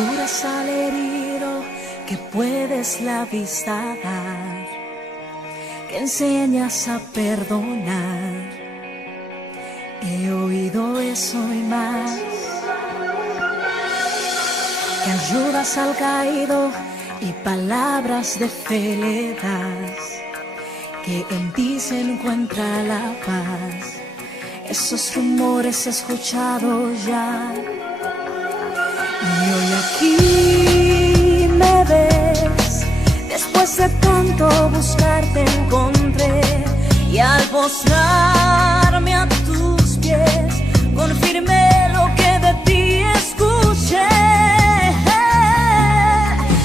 curas al herido, que puedes la vista dar, que enseñas a perdonar. He oído eso y más, que ayudas al caído y palabras de fe le das, que en ti se encuentra la paz. Esos rumores he escuchado ya, y hoy aquí me ves. Después de tanto buscar te encontré, y al postrarme a tus pies confirmé lo que de ti escuché.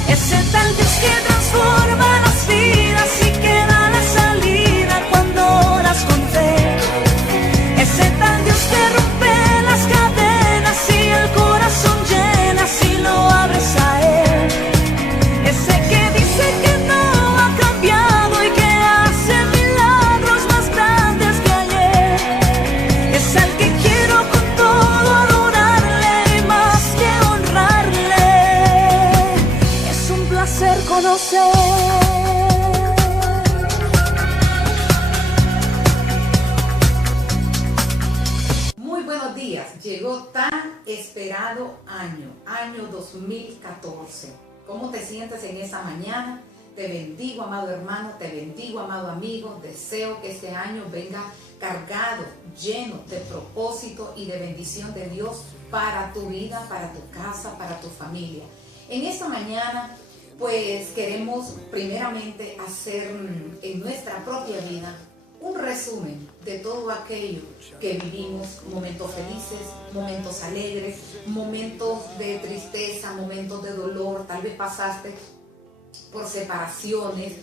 Ese tal Dios que transforma las vidas y que da la salida cuando oras con fe. Ese tal Dios que rompe las cadenas y el corazón llena si lo abres a Él. Ese que dice que no ha cambiado y que hace milagros más grandes que ayer. Es al que quiero con todo adorarle y más que honrarle. Es un placer conocer. Llegó tan esperado año 2014. ¿Cómo te sientes en esta mañana? Te bendigo, amado hermano, te bendigo, amado amigo. Deseo que este año venga cargado, lleno de propósito y de bendición de Dios para tu vida, para tu casa, para tu familia. En esta mañana, pues queremos primeramente hacer en nuestra propia vida un resumen de todo aquello que vivimos, momentos felices, momentos alegres, momentos de tristeza, momentos de dolor. Tal vez pasaste por separaciones,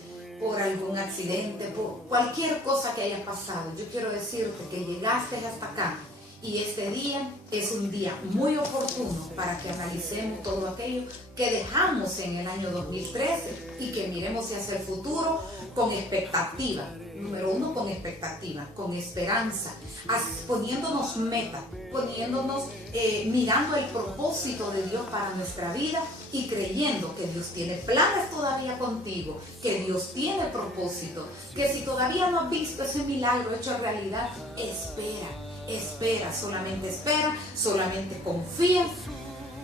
por algún accidente, por cualquier cosa que haya pasado. Yo quiero decirte que llegaste hasta acá y este día es un día muy oportuno para que analicemos todo aquello que dejamos en el año 2013 y que miremos hacia el futuro con expectativa. Número uno, con expectativa, con esperanza, poniéndonos metas, mirando el propósito de Dios para nuestra vida y creyendo que Dios tiene planes todavía contigo, que Dios tiene propósito, que si todavía no has visto ese milagro hecho realidad, espera, solamente confía.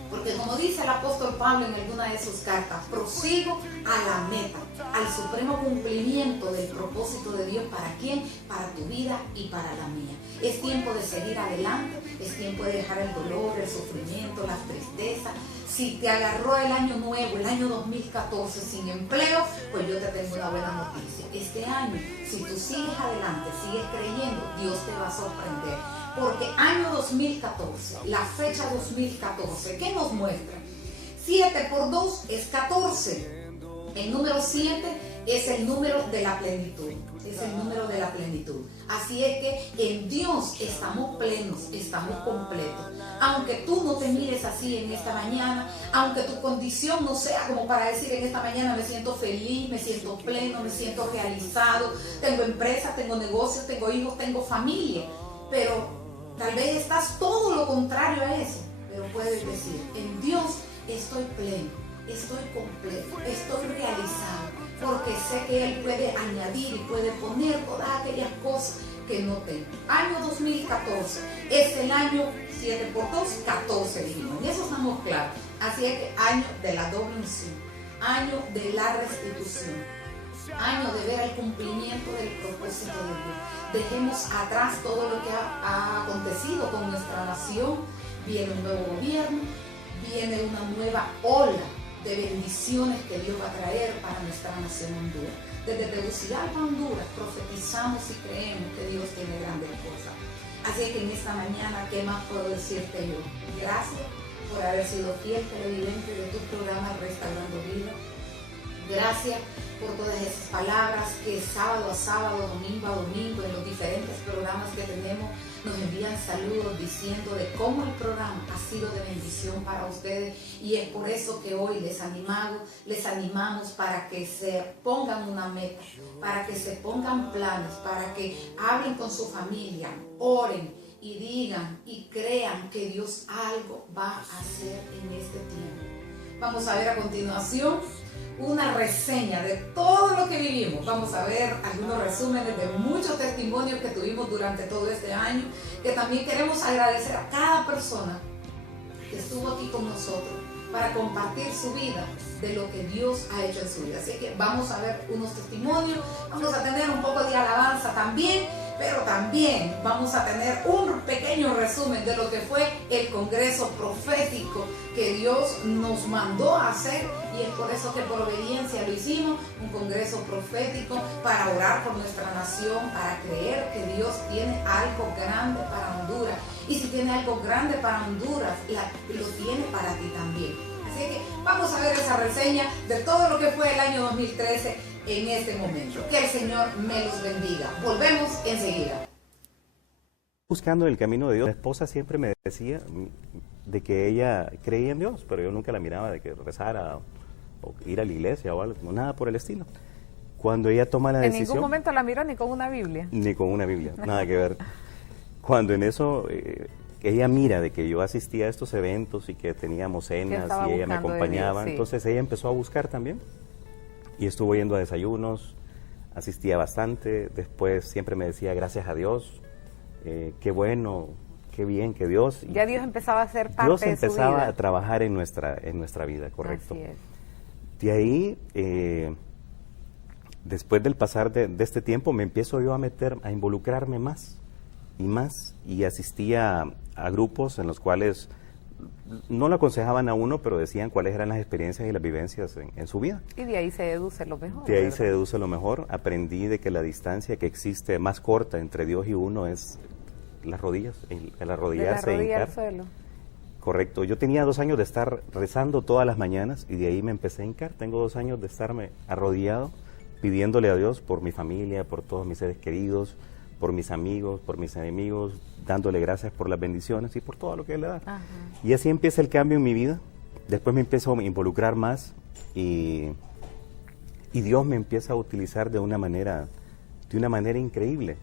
Porque como dice el apóstol Pablo en alguna de sus cartas, prosigo a la meta, al supremo cumplimiento del propósito de Dios. ¿Para quién? Para tu vida y para la mía. Es tiempo de seguir adelante, es tiempo de dejar el dolor, el sufrimiento, la tristeza. Si te agarró el año nuevo, el año 2014 sin empleo, pues yo te tengo una buena noticia. Este año, si tú sigues adelante, sigues creyendo, Dios te va a sorprender. Porque año 2014, la fecha 2014, ¿qué nos muestra? 7 por 2 es 14. El número 7 es el número de la plenitud. Es el número de la plenitud. Así es que en Dios estamos plenos, estamos completos. Aunque tú no te mires así en esta mañana, aunque tu condición no sea como para decir en esta mañana me siento feliz, me siento pleno, me siento realizado, tengo empresa, tengo negocios, tengo hijos, tengo familia, pero tal vez estás todo lo contrario a eso, pero puedes decir, en Dios estoy pleno, estoy completo, estoy realizado, porque sé que Él puede añadir y puede poner todas aquellas cosas que no tengo. Año 2014 es el año 7 por 2, 14 dijimos, en eso estamos claros. Así es que año de la doble unción, año de la restitución, año de ver el cumplimiento del propósito de Dios. Dejemos atrás todo lo que ha acontecido con nuestra nación. Viene un nuevo gobierno, viene una nueva ola de bendiciones que Dios va a traer para nuestra nación Honduras. Desde Tegucigalpa, Honduras, profetizamos y creemos que Dios tiene grandes cosas. Así que en esta mañana, ¿qué más puedo decirte yo? Gracias por haber sido fiel televidente de tu programa Restaurando Vida. Gracias por todas esas palabras que sábado a sábado, domingo a domingo, en los diferentes programas que tenemos, nos envían saludos diciendo de cómo el programa ha sido de bendición para ustedes. Y es por eso que hoy les animamos para que se pongan una meta, para que se pongan planes, para que hablen con su familia, oren y digan y crean que Dios algo va a hacer en este tiempo. Vamos a ver a continuación una reseña de todo lo que vivimos. Vamos a ver algunos resúmenes de muchos testimonios que tuvimos durante todo este año, que también queremos agradecer a cada persona que estuvo aquí con nosotros para compartir su vida de lo que Dios ha hecho en su vida. Así que vamos a ver unos testimonios, vamos a tener un poco de alabanza también, pero también vamos a tener un pequeño resumen de lo que fue el congreso profético que Dios nos mandó a hacer, y es por eso que por obediencia lo hicimos, un congreso profético para orar por nuestra nación, para creer que Dios tiene algo grande para Honduras, y si tiene algo grande para Honduras, lo tiene para ti también. Así que vamos a ver esa reseña de todo lo que fue el año 2013 en este momento. Que el Señor me los bendiga. Volvemos enseguida. Buscando el camino de Dios, mi esposa siempre me decía de que ella creía en Dios, pero yo nunca la miraba de que rezara o ir a la iglesia o algo, nada por el estilo. Cuando ella toma la decisión... En ningún momento la miró ni con una Biblia. Ni con una Biblia, nada que ver. Cuando en eso ella mira de que yo asistía a estos eventos y que teníamos cenas y ella me acompañaba, sí. Entonces ella empezó a buscar también y estuvo yendo a desayunos, asistía bastante, después siempre me decía gracias a Dios, qué bueno, qué bien que Dios... Ya Dios empezaba a ser parte de su vida. Dios empezaba a trabajar en nuestra vida, correcto. Así es. De ahí, después del pasar de este tiempo, me empiezo yo a involucrarme más y asistía a grupos en los cuales no lo aconsejaban a uno, pero decían cuáles eran las experiencias y las vivencias en su vida. Y de ahí se deduce lo mejor. De ahí se deduce lo mejor. Aprendí de que la distancia que existe más corta entre Dios y uno es las rodillas, el arrodillarse. De la rodilla al suelo. Correcto. Yo tenía 2 años de estar rezando todas las mañanas y de ahí me empecé a hincar. Tengo 2 años de estarme arrodillado, pidiéndole a Dios por mi familia, por todos mis seres queridos, por mis amigos, por mis enemigos, dándole gracias por las bendiciones y por todo lo que Él le da. Ajá. Y así empieza el cambio en mi vida. Después me empiezo a involucrar más y Dios me empieza a utilizar de una manera increíble.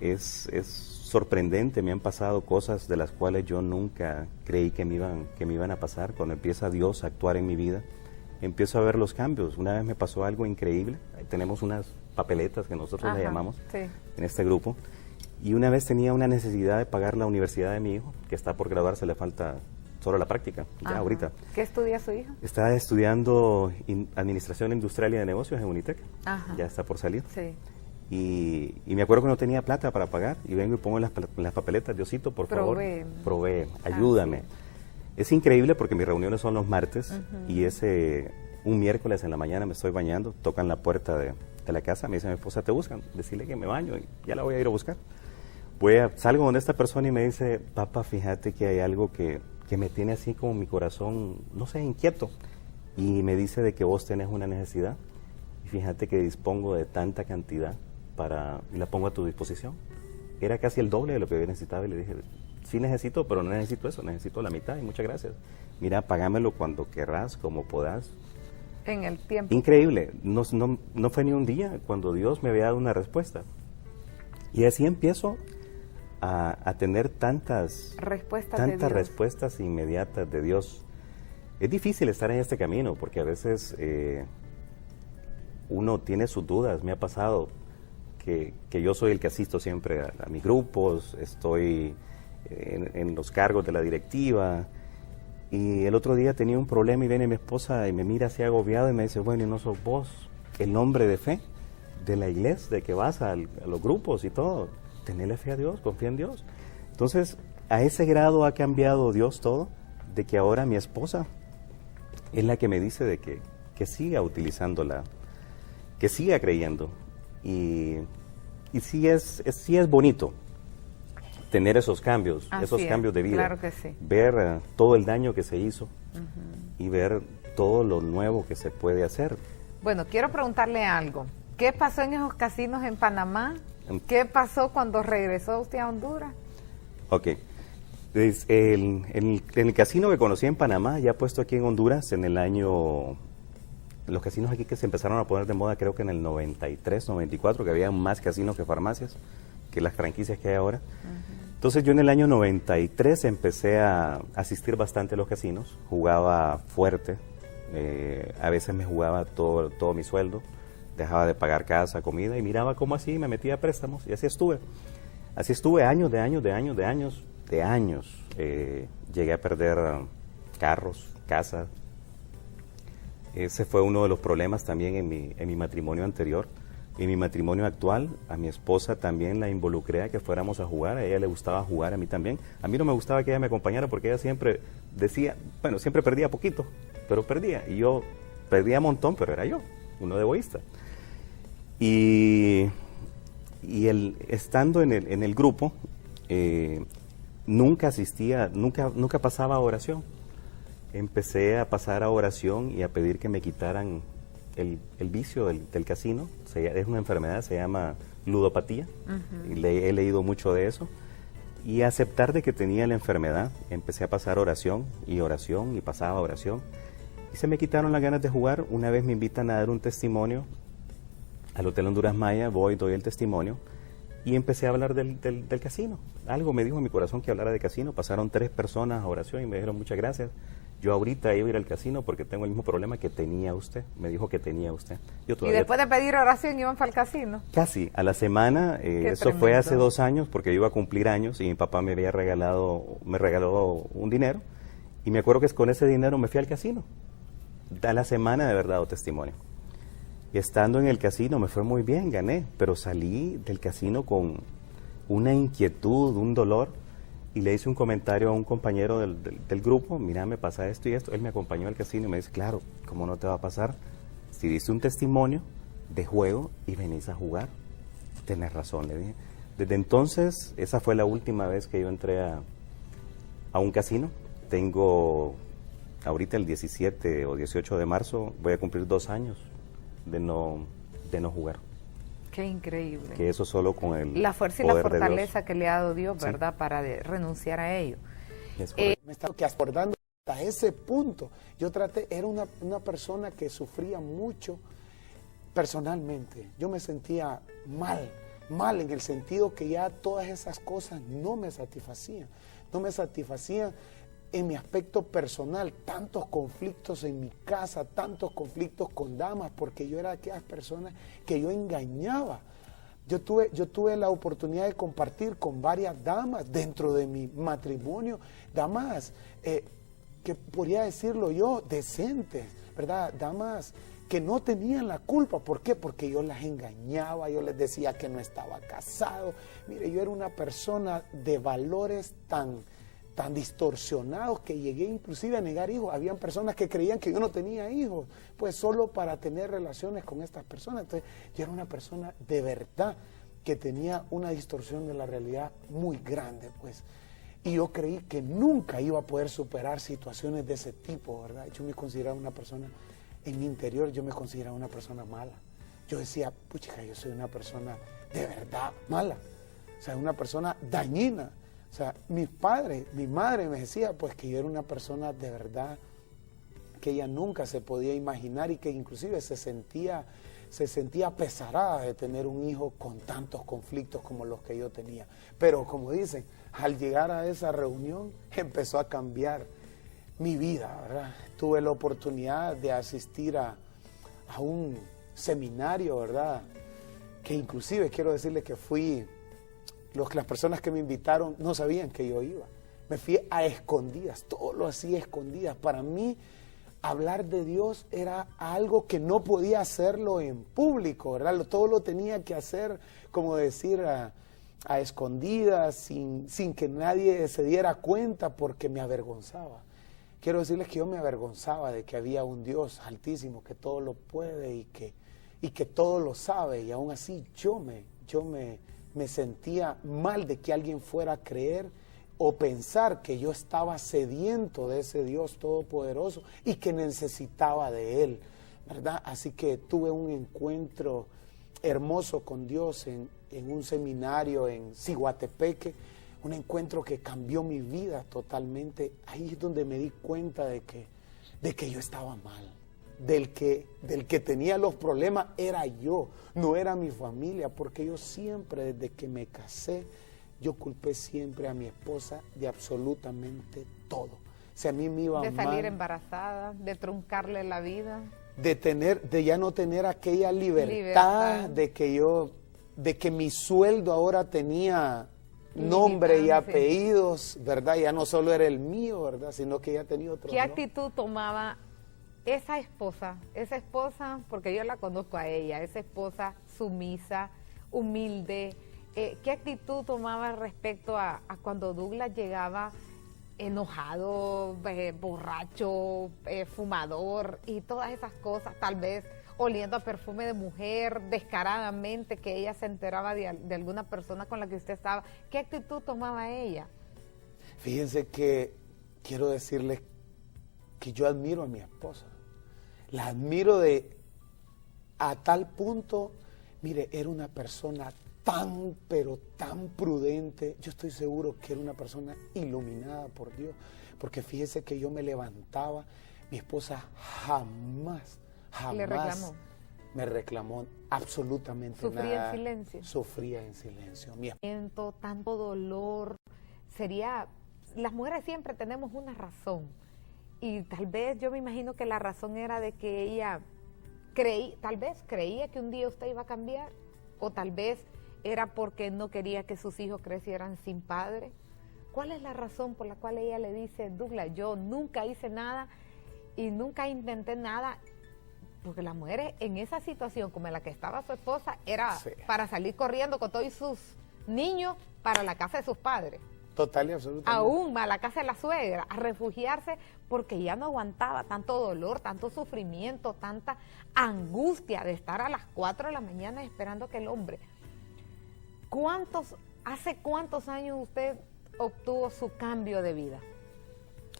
Es sorprendente, me han pasado cosas de las cuales yo nunca creí que me iban a pasar. Cuando empieza Dios a actuar en mi vida, empiezo a ver los cambios. Una vez me pasó algo increíble. Tenemos unas papeletas que nosotros le llamamos en este grupo. Y una vez tenía una necesidad de pagar la universidad de mi hijo, que está por graduarse, le falta solo la práctica, ya ahorita. ¿Qué estudia su hijo? Está estudiando Administración Industrial y de Negocios en Unitec. Ya está por salir. Sí. Y me acuerdo que no tenía plata para pagar y vengo y pongo las papeletas, Diosito, por favor, provee, ayúdame. Es increíble porque mis reuniones son los martes y un miércoles en la mañana me estoy bañando, tocan la puerta de la casa, me dice mi esposa, te buscan, decirle que me baño y ya la voy a ir a buscar. Salgo donde esta persona y me dice, papá, fíjate que hay algo que me tiene así como mi corazón, no sé, inquieto. Y me dice de que vos tenés una necesidad y fíjate que dispongo de tanta cantidad y la pongo a tu disposición. Era casi el doble de lo que yo necesitaba y le dije, sí necesito, pero no necesito eso, necesito la mitad y muchas gracias. Mira, pagámelo cuando querrás, como podás. En el tiempo. Increíble, no fue ni un día cuando Dios me había dado una respuesta. Y así empiezo a tener tantas respuestas inmediatas de Dios. Es difícil estar en este camino porque a veces uno tiene sus dudas. Me ha pasado que yo soy el que asisto siempre a mis grupos, estoy en los cargos de la directiva. Y el otro día tenía un problema y viene mi esposa y me mira así agobiado y me dice, bueno, ¿y no sos vos el hombre de fe de la iglesia, de que vas a los grupos y todo? Tenele fe a Dios, confía en Dios. Entonces, a ese grado ha cambiado Dios todo, de que ahora mi esposa es la que me dice de que siga utilizándola, que siga creyendo. Y sí es bonito tener esos cambios, cambios de vida. Claro que sí. Ver todo el daño que se hizo y ver todo lo nuevo que se puede hacer. Bueno, quiero preguntarle algo. ¿Qué pasó en esos casinos en Panamá? ¿Qué pasó cuando regresó usted a Honduras? Ok. En el casino que conocí en Panamá, ya puesto aquí en Honduras, los casinos aquí que se empezaron a poner de moda, creo que en el 93, 94, que había más casinos que farmacias, que las franquicias que hay ahora. Entonces yo en el año 93 empecé a asistir bastante a los casinos, jugaba fuerte, a veces me jugaba todo mi sueldo, dejaba de pagar casa, comida y miraba cómo así me metía a préstamos y así estuve. Así estuve años. Llegué a perder carros, casas. Ese fue uno de los problemas también en mi matrimonio anterior. En mi matrimonio actual, a mi esposa también la involucré a que fuéramos a jugar. A ella le gustaba jugar, a mí también. A mí no me gustaba que ella me acompañara porque ella siempre decía, bueno, siempre perdía poquito, pero perdía. Y yo perdía un montón, pero era yo, uno de egoísta. Y estando en el grupo, nunca pasaba a oración. Empecé a pasar a oración y a pedir que me quitaran el vicio del casino. Es una enfermedad, se llama ludopatía. Uh-huh. He leído mucho de eso. Y a aceptar de que tenía la enfermedad, empecé a pasar oración y pasaba oración. Y se me quitaron las ganas de jugar. Una vez me invitan a dar un testimonio al Hotel Honduras Maya, doy el testimonio. Y empecé a hablar del casino. Algo me dijo en mi corazón que hablara de casino. Pasaron 3 personas a oración y me dijeron muchas gracias. Yo ahorita iba a ir al casino porque tengo el mismo problema que tenía usted. Me dijo que tenía usted. Y después de pedir oración iban para el casino. Casi, a la semana. Eso tremendo. Fue hace 2 años porque yo iba a cumplir años y mi papá me regaló un dinero. Y me acuerdo que con ese dinero me fui al casino. A la semana de verdad, testimonio. Y estando en el casino me fue muy bien, gané, pero salí del casino con una inquietud, un dolor, y le hice un comentario a un compañero del grupo, mira, me pasa esto y esto. Él me acompañó al casino y me dice, claro, ¿cómo no te va a pasar? Si diste un testimonio de juego y venís a jugar, tenés razón, le dije. Desde entonces, esa fue la última vez que yo entré a un casino. Tengo, ahorita el 17 o 18 de marzo, voy a cumplir 2 años de no jugar. Qué increíble. Que eso solo con la fuerza y la fortaleza que le ha dado Dios, ¿verdad? Sí. Para renunciar a ello. Me estaba abordando hasta ese punto. Yo era una persona que sufría mucho personalmente. Yo me sentía mal en el sentido que ya todas esas cosas no me satisfacían en mi aspecto personal, tantos conflictos en mi casa, tantos conflictos con damas, porque yo era de aquellas personas que yo engañaba. Yo tuve la oportunidad de compartir con varias damas dentro de mi matrimonio, damas que podría decirlo yo, decentes, ¿verdad? Damas que no tenían la culpa. ¿Por qué? Porque yo las engañaba, yo les decía que no estaba casado. Mire, yo era una persona de valores tan distorsionados que llegué inclusive a negar hijos. Habían personas que creían que yo no tenía hijos, pues solo para tener relaciones con estas personas. Entonces yo era una persona de verdad que tenía una distorsión de la realidad muy grande, pues. Y yo creí que nunca iba a poder superar situaciones de ese tipo, ¿verdad? Yo me consideraba una persona, en mi interior yo me consideraba una persona mala. Yo decía, puchica, yo soy una persona de verdad mala, o sea, una persona dañina. O sea, mi madre me decía pues que yo era una persona de verdad que ella nunca se podía imaginar y que inclusive se sentía apesarada de tener un hijo con tantos conflictos como los que yo tenía. Pero como dicen, al llegar a esa reunión empezó a cambiar mi vida, ¿verdad? Tuve la oportunidad de asistir a un seminario, ¿verdad? Que inclusive quiero decirle que las personas que me invitaron no sabían que yo iba. Me fui a escondidas, todo lo hacía a escondidas. Para mí, hablar de Dios era algo que no podía hacerlo en público, ¿verdad? Todo lo tenía que hacer, como decir, a escondidas, sin que nadie se diera cuenta, porque me avergonzaba. Quiero decirles que yo me avergonzaba de que había un Dios altísimo que todo lo puede y que todo lo sabe, y aún así yo me sentía mal de que alguien fuera a creer o pensar que yo estaba sediento de ese Dios todopoderoso y que necesitaba de Él, ¿verdad? Así que tuve un encuentro hermoso con Dios en un seminario en Ciguatepeque, un encuentro que cambió mi vida totalmente. Ahí es donde me di cuenta de que yo estaba mal. Del que tenía los problemas era yo, no era mi familia, porque yo siempre desde que me casé yo culpé siempre a mi esposa de absolutamente todo. Si a mí me iba De salir mal, embarazada, de truncarle la vida. de ya no tener aquella libertad. de que mi sueldo ahora tenía nombre y Limitante. apellidos, ¿verdad? Ya no solo era el mío, ¿verdad? Sino que ya tenía otro. ¿Qué actitud tomaba esa esposa, porque yo la conozco a ella, esa esposa sumisa, humilde? ¿Qué actitud tomaba respecto a cuando Douglas llegaba enojado, borracho, fumador y todas esas cosas, tal vez oliendo a perfume de mujer, descaradamente, que ella se enteraba de alguna persona con la que usted estaba? ¿Qué actitud tomaba ella? Fíjense que quiero decirles que yo admiro a mi esposa. La admiro a tal punto, mire, era una persona tan, pero tan prudente. Yo estoy seguro que era una persona iluminada por Dios, porque fíjese que yo me levantaba, mi esposa jamás ¿Le reclamó? me reclamó absolutamente nada. ¿Sufría en silencio? Sufría en silencio. Tanto dolor, las mujeres siempre tenemos una razón, y tal vez yo me imagino que la razón era de que ella tal vez creía que un día usted iba a cambiar, o tal vez era porque no quería que sus hijos crecieran sin padre. ¿Cuál es la razón por la cual ella le dice: Douglas, yo nunca hice nada y nunca intenté nada? Porque las mujeres en esa situación como en la que estaba su esposa era para salir corriendo con todos sus niños para la casa de sus padres. Total y absolutamente. Aún a la casa de la suegra, a refugiarse porque ya no aguantaba tanto dolor, tanto sufrimiento, tanta angustia de estar a las 4 de la mañana esperando que el hombre. ¿Hace cuántos años usted obtuvo su cambio de vida?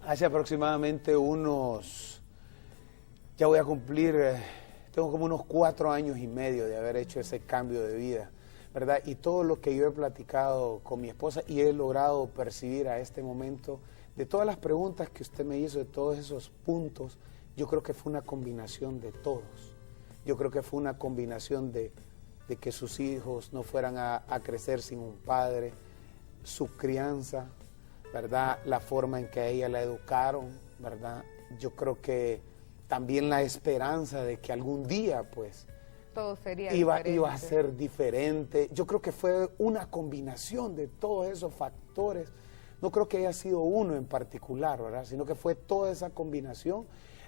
Hace aproximadamente ya voy a cumplir, tengo como unos 4 años y medio de haber hecho ese cambio de vida, ¿verdad? Y todo lo que yo he platicado con mi esposa y he logrado percibir a este momento, de todas las preguntas que usted me hizo, de todos esos puntos, yo creo que fue una combinación de todos. Yo creo que fue una combinación de que sus hijos no fueran a crecer sin un padre, su crianza, ¿verdad? La forma en que a ella la educaron, ¿verdad? Yo creo que también la esperanza de que algún día, pues, todo sería iba a ser diferente. Yo creo que fue una combinación de todos esos factores. No creo que haya sido uno en particular, ¿verdad? Sino que fue toda esa combinación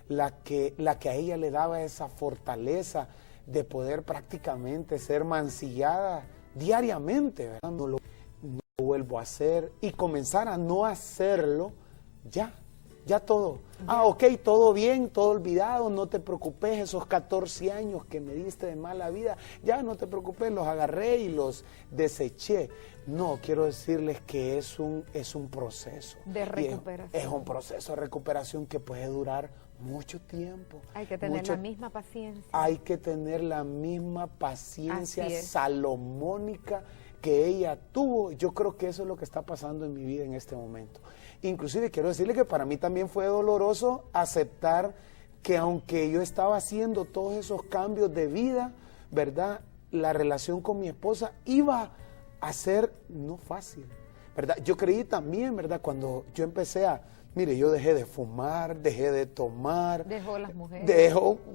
la que a ella le daba esa fortaleza de poder prácticamente ser mancillada diariamente, ¿verdad? No lo vuelvo a hacer, y comenzar a no hacerlo ya todo. Ok, todo bien, todo olvidado, no te preocupes, esos 14 años que me diste de mala vida, ya no te preocupes, los agarré y los deseché. No, quiero decirles que es un proceso. De recuperación. Es un proceso de recuperación que puede durar mucho tiempo. Hay que tener la misma paciencia. Hay que tener la misma paciencia Así es. salomónica que ella tuvo. Yo creo que eso es lo que está pasando en mi vida en este momento. Inclusive quiero decirle que para mí también fue doloroso aceptar que aunque yo estaba haciendo todos esos cambios de vida, ¿verdad? La relación con mi esposa iba a ser no fácil, ¿verdad? Yo creí también, ¿verdad? Cuando yo empecé mire, yo dejé de fumar, dejé de tomar. Dejó las mujeres.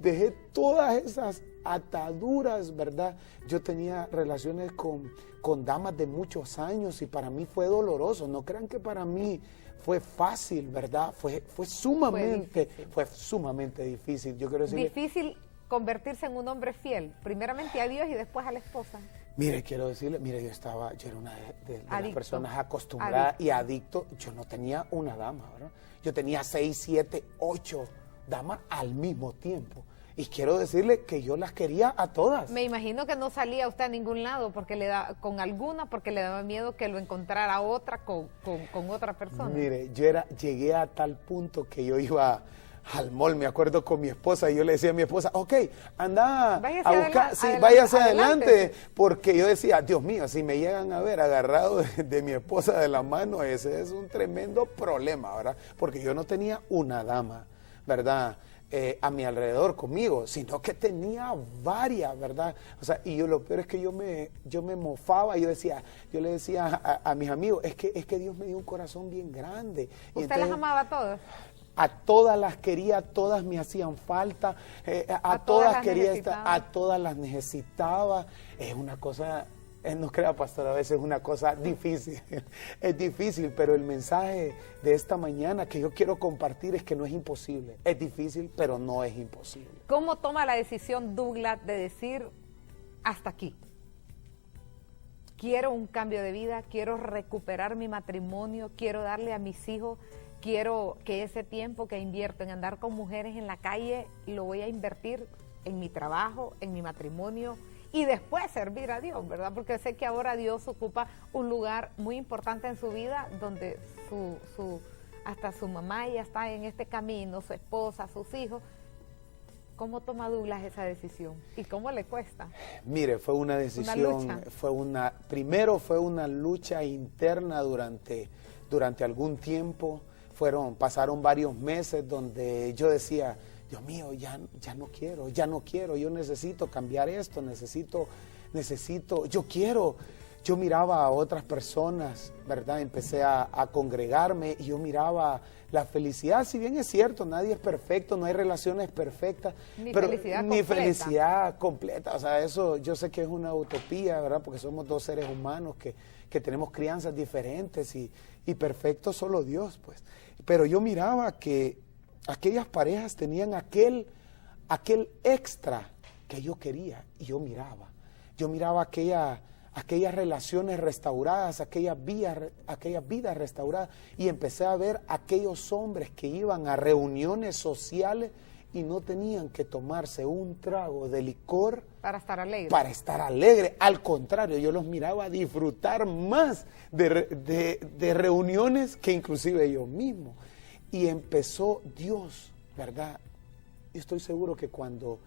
Dejé todas esas ataduras, ¿verdad? Yo tenía relaciones con damas de muchos años y para mí fue doloroso. No crean que para mí fue fácil, ¿verdad? Fue sumamente difícil. Yo quiero decirle, difícil convertirse en un hombre fiel, primeramente a Dios y después a la esposa. Mire, quiero decirle, yo era una de las personas acostumbradas adicto. y adicto. Yo no tenía una dama, ¿verdad? Yo tenía 6, 7, 8 damas al mismo tiempo. Y quiero decirle que yo las quería a todas. Me imagino que no salía usted a ningún lado porque le daba miedo que lo encontrara otra con otra persona. Mire, llegué a tal punto que yo iba al mall, me acuerdo, con mi esposa, y yo le decía a mi esposa, ok, anda váyase a buscar, váyase adelante, porque yo decía, Dios mío, si me llegan a ver agarrado de mi esposa de la mano, ese es un tremendo problema, ¿verdad? Porque yo no tenía una dama, ¿verdad? a mi alrededor conmigo, sino que tenía varias, ¿verdad? O sea, y lo peor es que yo me mofaba, yo le decía a mis amigos, es que Dios me dio un corazón bien grande. Y ¿Usted entonces, las amaba a todas? a todas las quería, todas me hacían falta, a todas quería estar, a todas las necesitaba. Es una cosa, no crea, pastor, a veces es una cosa difícil, es difícil, pero el mensaje de esta mañana que yo quiero compartir es que no es imposible, es difícil, pero no es imposible. ¿Cómo toma la decisión Douglas de decir hasta aquí? Quiero un cambio de vida, quiero recuperar mi matrimonio, quiero darle a mis hijos, quiero que ese tiempo que invierto en andar con mujeres en la calle lo voy a invertir en mi trabajo, en mi matrimonio y después servir a Dios, ¿verdad? Porque sé que ahora Dios ocupa un lugar muy importante en su vida donde hasta su mamá ya está en este camino, su esposa, sus hijos. ¿Cómo toma Douglas esa decisión? ¿Y cómo le cuesta? Mire, fue una decisión, primero fue una lucha interna durante algún tiempo. Pasaron varios meses donde yo decía, Dios mío, ya no quiero, yo necesito cambiar esto, yo miraba a otras personas, ¿verdad? Empecé a congregarme y yo miraba la felicidad, si bien es cierto, nadie es perfecto, no hay relaciones perfectas, ni felicidad completa, o sea, eso yo sé que es una utopía, ¿verdad? Porque somos dos seres humanos que tenemos crianzas diferentes y perfecto solo Dios, pues. Pero yo miraba que aquellas parejas tenían aquel extra que yo quería y yo miraba aquellas relaciones restauradas, aquellas vidas restauradas y empecé a ver aquellos hombres que iban a reuniones sociales y no tenían que tomarse un trago de licor para estar alegre. Al contrario, yo los miraba disfrutar más de reuniones que inclusive yo mismo. Y empezó Dios, ¿verdad? Y estoy seguro que cuando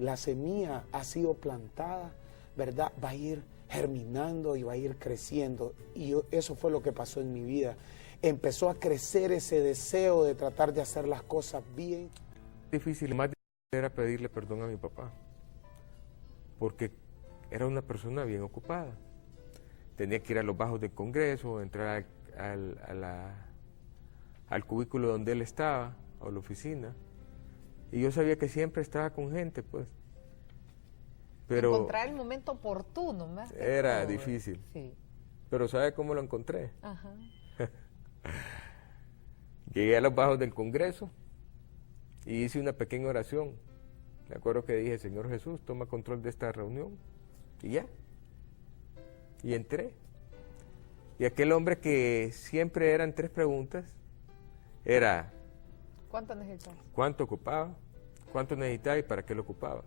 la semilla ha sido plantada, ¿verdad? Va a ir germinando y va a ir creciendo. Y eso fue lo que pasó en mi vida. Empezó a crecer ese deseo de tratar de hacer las cosas bien. Difícil, más difícil era pedirle perdón a mi papá, porque era una persona bien ocupada. Tenía que ir a los bajos del Congreso, entrar al cubículo donde él estaba, a la oficina, y yo sabía que siempre estaba con gente, pues. Pero encontrar el momento oportuno, más era difícil. Sí. Pero ¿sabe cómo lo encontré? Ajá. Llegué a los bajos del Congreso y hice una pequeña oración. Me acuerdo que dije, Señor Jesús, toma control de esta reunión. Y ya. Y entré. Y aquel hombre que siempre eran 3 preguntas, era ¿cuánto necesitas? ¿Cuánto ocupaba? ¿Cuánto necesitaba y para qué lo ocupaba?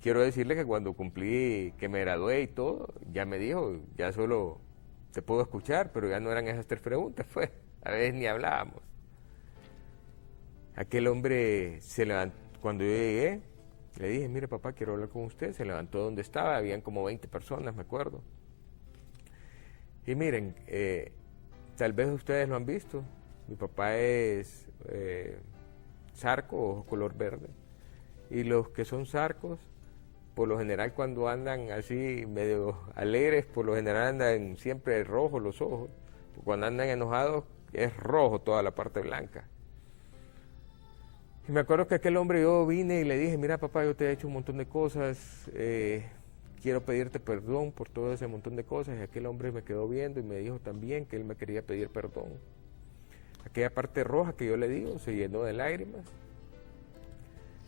Quiero decirle que cuando cumplí, que me gradué y todo, ya me dijo, ya solo te puedo escuchar, pero ya no eran esas 3 preguntas, pues, a veces ni hablábamos. Aquel hombre se levantó, cuando yo llegué, le dije, mire papá, quiero hablar con usted, se levantó donde estaba, habían como 20 personas, me acuerdo. Y miren, tal vez ustedes lo han visto, mi papá es zarco, ojo color verde, y los que son zarcos, por lo general cuando andan así medio alegres, por lo general andan siempre rojos los ojos, cuando andan enojados es rojo toda la parte blanca. Y me acuerdo que aquel hombre, yo vine y le dije, mira papá, yo te he hecho un montón de cosas, quiero pedirte perdón por todo ese montón de cosas. Y aquel hombre me quedó viendo y me dijo también que él me quería pedir perdón. Aquella parte roja que yo le digo se llenó de lágrimas.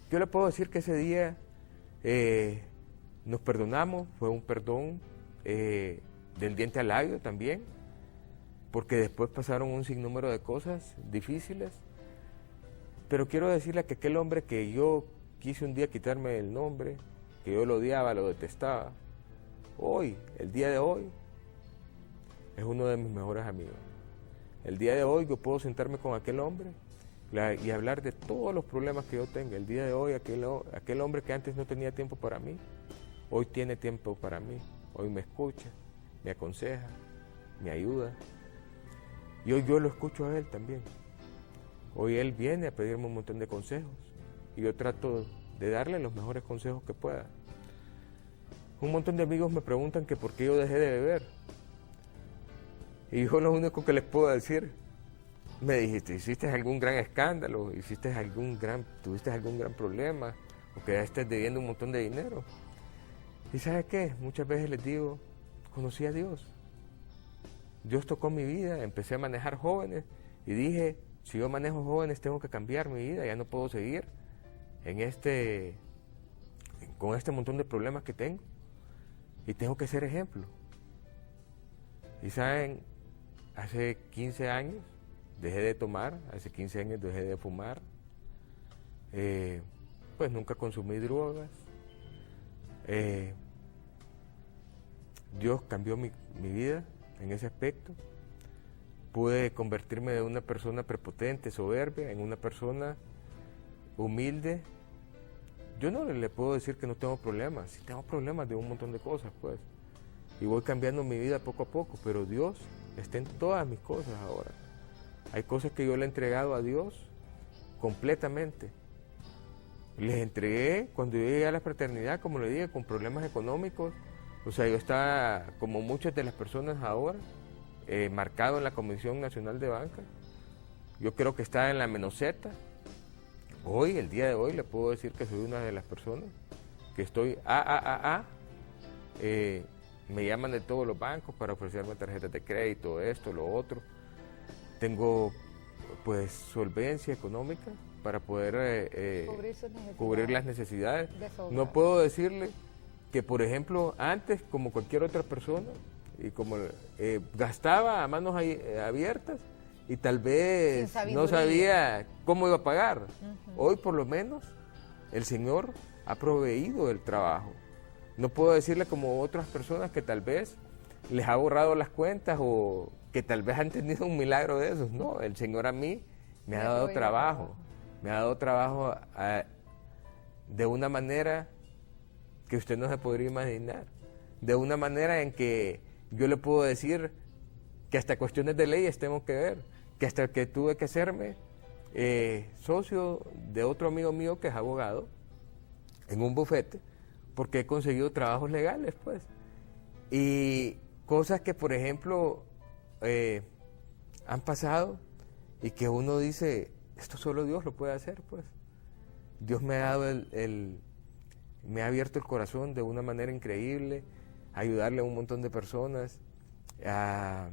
Yo le puedo decir que ese día nos perdonamos, fue un perdón del diente al labio también, porque después pasaron un sinnúmero de cosas difíciles. Pero quiero decirle que aquel hombre que yo quise un día quitarme el nombre, que yo lo odiaba, lo detestaba, hoy, el día de hoy, es uno de mis mejores amigos. El día de hoy yo puedo sentarme con aquel hombre y hablar de todos los problemas que yo tenga. El día de hoy aquel hombre que antes no tenía tiempo para mí, hoy tiene tiempo para mí, hoy me escucha, me aconseja, me ayuda. Y hoy yo lo escucho a él también. Hoy él viene a pedirme un montón de consejos y yo trato de darle los mejores consejos que pueda. Un montón de amigos me preguntan que por qué yo dejé de beber. Y yo lo único que les puedo decir, me dijiste, ¿hiciste algún gran escándalo? ¿Tuviste algún gran problema? ¿O quedaste debiendo un montón de dinero? ¿Y sabes qué? Muchas veces les digo, conocí a Dios. Dios tocó mi vida, empecé a manejar jóvenes y dije, si yo manejo jóvenes tengo que cambiar mi vida, ya no puedo seguir con este montón de problemas que tengo y tengo que ser ejemplo. Y saben, hace 15 años dejé de tomar, hace 15 años dejé de fumar, pues nunca consumí drogas. Dios cambió mi vida en ese aspecto. Pude convertirme de una persona prepotente, soberbia, en una persona humilde. Yo no le puedo decir que no tengo problemas, sí tengo problemas de un montón de cosas, pues. Y voy cambiando mi vida poco a poco, pero Dios está en todas mis cosas ahora. Hay cosas que yo le he entregado a Dios completamente. Les entregué cuando yo llegué a la fraternidad, como le dije, con problemas económicos. O sea, yo estaba, como muchas de las personas ahora, marcado en la Comisión Nacional de Banca. Yo creo que estaba en la menoseta. Hoy, el día de hoy, le puedo decir que soy una de las personas que estoy me llaman de todos los bancos para ofrecerme tarjetas de crédito, esto, lo otro. Tengo, pues, solvencia económica para poder cubrir las necesidades. No puedo decirle que, por ejemplo, antes, como cualquier otra persona, y como gastaba a manos abiertas y tal vez no sabía cómo iba a pagar. Hoy, por lo menos, el Señor ha proveído el trabajo. No puedo decirle como otras personas que tal vez les ha borrado las cuentas o que tal vez han tenido un milagro de esos. No, el Señor a mí me ha dado trabajo. Me ha dado trabajo de una manera que usted no se podría imaginar. De una manera en que yo le puedo decir que hasta cuestiones de leyes tengo que ver, que hasta que tuve que hacerme socio de otro amigo mío que es abogado en un bufete, porque he conseguido trabajos legales, pues. Y cosas que, por ejemplo, han pasado y que uno dice, esto solo Dios lo puede hacer, pues. Dios me ha dado me ha abierto el corazón de una manera increíble, ayudarle a un montón de personas. Esa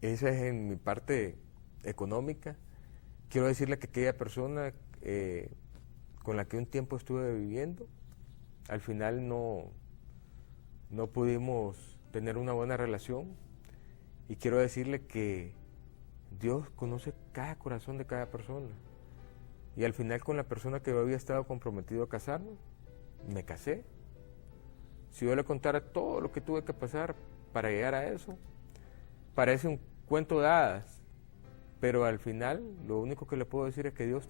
es en mi parte económica. Quiero decirle que aquella persona con la que un tiempo estuve viviendo, al final no pudimos tener una buena relación. Y quiero decirle que Dios conoce cada corazón de cada persona. Y al final, con la persona que yo había estado comprometido a casarme, me casé. Si yo le contara todo lo que tuve que pasar para llegar a eso, parece un cuento de hadas, pero al final lo único que le puedo decir es que Dios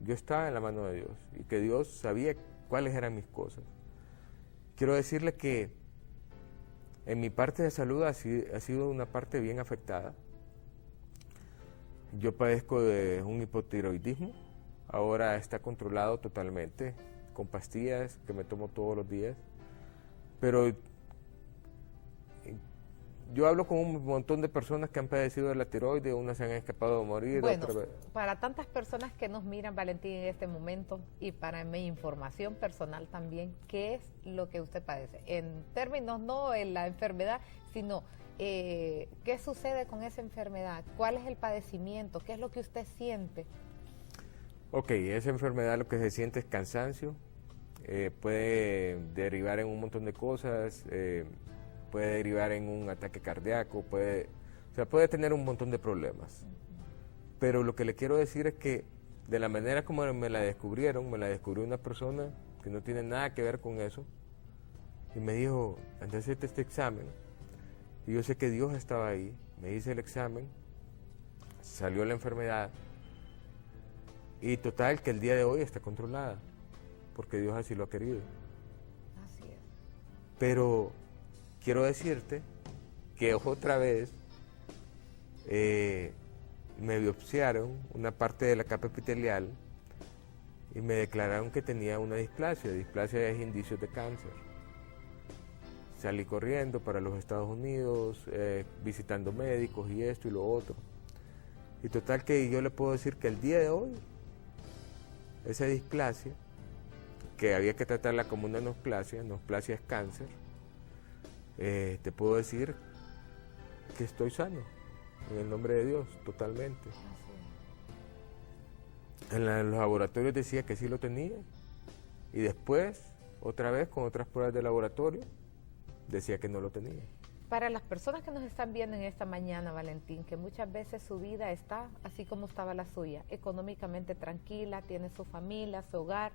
yo estaba en la mano de Dios y que Dios sabía cuáles eran mis cosas. Quiero decirle que en mi parte de salud ha sido una parte bien afectada. Yo padezco de un hipotiroidismo, ahora está controlado totalmente, con pastillas que me tomo todos los días, pero yo hablo con un montón de personas que han padecido de la tiroides, unas se han escapado de morir, bueno, otras... Para tantas personas que nos miran, Valentín, en este momento, y para mi información personal también, ¿qué es lo que usted padece? En términos no en la enfermedad, sino ¿qué sucede con esa enfermedad? ¿Cuál es el padecimiento? ¿Qué es lo que usted siente? Ok, esa enfermedad lo que se siente es cansancio, puede derivar en un montón de cosas, puede derivar en un ataque cardíaco, puede tener un montón de problemas. Pero lo que le quiero decir es que de la manera como me la descubrió una persona que no tiene nada que ver con eso, y me dijo, anda a hacerte este examen. Y yo sé que Dios estaba ahí, me hice el examen, salió la enfermedad, y total que el día de hoy está controlada, porque Dios así lo ha querido. Así es. Pero quiero decirte que otra vez me biopsiaron una parte de la capa epitelial y me declararon que tenía una displasia. Displasia es indicios de cáncer. Salí corriendo para los Estados Unidos, visitando médicos y esto y lo otro. Y total que yo le puedo decir que el día de hoy, esa displasia, que había que tratarla como una neoplasia es cáncer, te puedo decir que estoy sano, en el nombre de Dios, totalmente. En los laboratorios decía que sí lo tenía, y después, otra vez, con otras pruebas de laboratorio, decía que no lo tenía. Para las personas que nos están viendo en esta mañana, Valentín, que muchas veces su vida está así como estaba la suya, económicamente tranquila, tiene su familia, su hogar,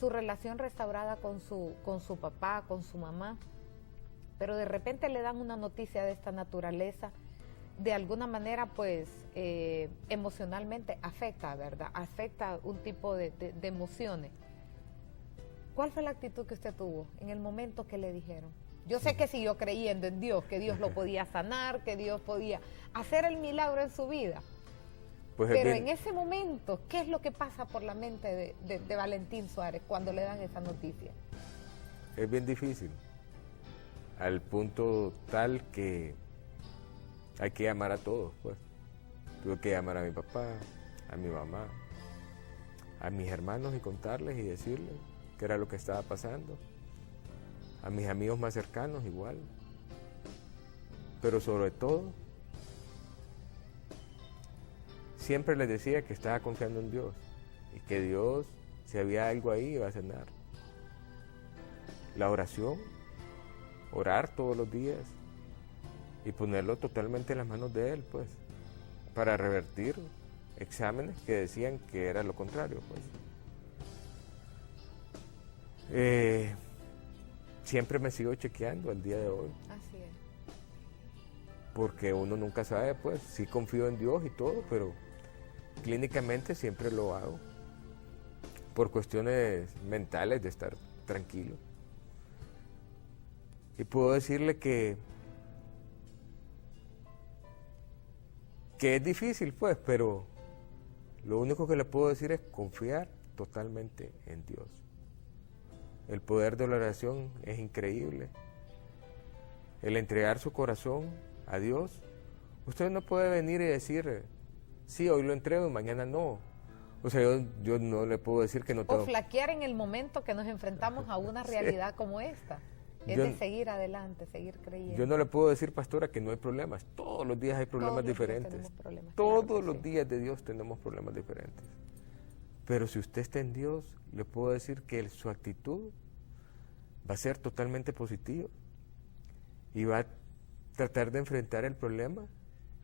su relación restaurada con su papá, con su mamá, pero de repente le dan una noticia de esta naturaleza, de alguna manera pues emocionalmente afecta, ¿verdad? Afecta un tipo de emociones. ¿Cuál fue la actitud que usted tuvo en el momento que le dijeron? Yo sé que siguió creyendo en Dios, que Dios lo podía sanar, que Dios podía hacer el milagro en su vida. Pues pero en ese momento, ¿qué es lo que pasa por la mente de Valentín Suárez cuando le dan esa noticia? Es bien difícil, al punto tal que hay que llamar a todos, pues. Tuve que llamar a mi papá, a mi mamá, a mis hermanos y contarles y decirles qué era lo que estaba pasando. A mis amigos más cercanos igual. Pero sobre todo, siempre les decía que estaba confiando en Dios y que Dios, si había algo ahí, iba a sanar. La oración, orar todos los días y ponerlo totalmente en las manos de Él, pues, para revertir exámenes que decían que era lo contrario, pues. Siempre me sigo chequeando al día de hoy. Así es. Porque uno nunca sabe, pues, sí confío en Dios y todo, pero clínicamente siempre lo hago. Por cuestiones mentales de estar tranquilo. Y puedo decirle que es difícil, pues, pero lo único que le puedo decir es confiar totalmente en Dios. El poder de la oración es increíble. El entregar su corazón a Dios. Usted no puede venir y decir, sí, hoy lo entrego y mañana no. O sea, yo no le puedo decir que no tengo... O flaquear en el momento que nos enfrentamos a una realidad sí. Como esta. Es de seguir adelante, seguir creyendo. Yo no le puedo decir, pastora, que no hay problemas. Todos los días hay problemas diferentes. Todos los días de Dios tenemos problemas diferentes. Pero si usted está en Dios, le puedo decir que su actitud va a ser totalmente positiva y va a tratar de enfrentar el problema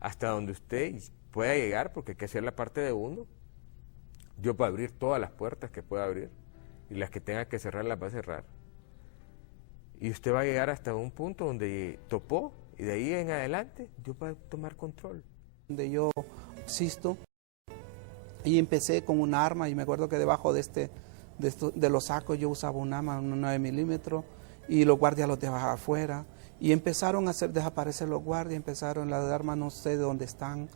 hasta donde usted pueda llegar, porque hay que hacer la parte de uno. Dios va a abrir todas las puertas que pueda abrir y las que tenga que cerrar las va a cerrar. Y usted va a llegar hasta un punto donde topó y de ahí en adelante Dios va a tomar control. Donde yo asisto y empecé con un arma y me acuerdo que debajo de los sacos yo usaba un arma, un 9 milímetros y los guardias los dejaba afuera y empezaron a hacer desaparecer los guardias, empezaron las armas, no sé de dónde están,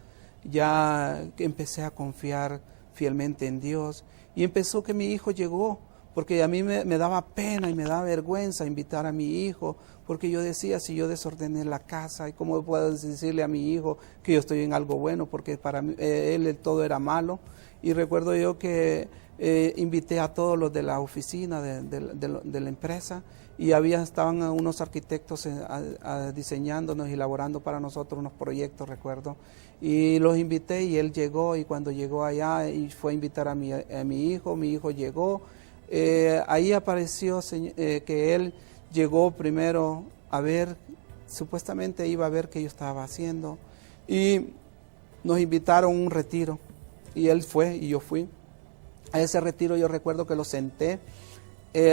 ya empecé a confiar fielmente en Dios y empezó que mi hijo llegó, porque a mí me daba pena y me daba vergüenza invitar a mi hijo, porque yo decía, si yo desordené la casa, ¿y cómo puedo decirle a mi hijo que yo estoy en algo bueno? Porque para mí, él todo era malo. Y recuerdo yo que invité a todos los de la oficina de la empresa y estaban unos arquitectos diseñándonos y elaborando para nosotros unos proyectos, recuerdo. Y los invité y él llegó, y cuando llegó allá y fue a invitar a mi hijo llegó. Ahí apareció que él llegó primero a ver, supuestamente iba a ver qué yo estaba haciendo y nos invitaron a un retiro y él fue y yo fui. A ese retiro yo recuerdo que lo senté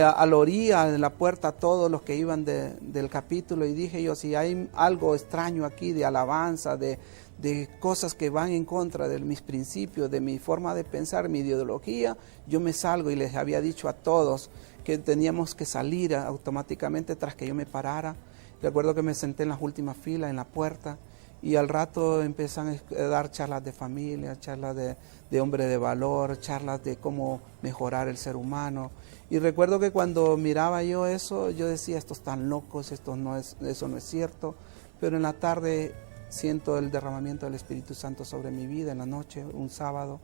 a la orilla de la puerta a todos los que iban del capítulo y dije yo, si hay algo extraño aquí de alabanza, de cosas que van en contra de mis principios, de mi forma de pensar, mi ideología, yo me salgo, y les había dicho a todos que teníamos que salir automáticamente tras que yo me parara. Recuerdo que me senté en las últimas filas, en la puerta, y al rato empiezan a dar charlas de familia, charlas de hombre de valor, charlas de cómo mejorar el ser humano. Y recuerdo que cuando miraba yo eso, yo decía, estos están locos, eso no es cierto. Pero en la tarde siento el derramamiento del Espíritu Santo sobre mi vida, en la noche, un sábado.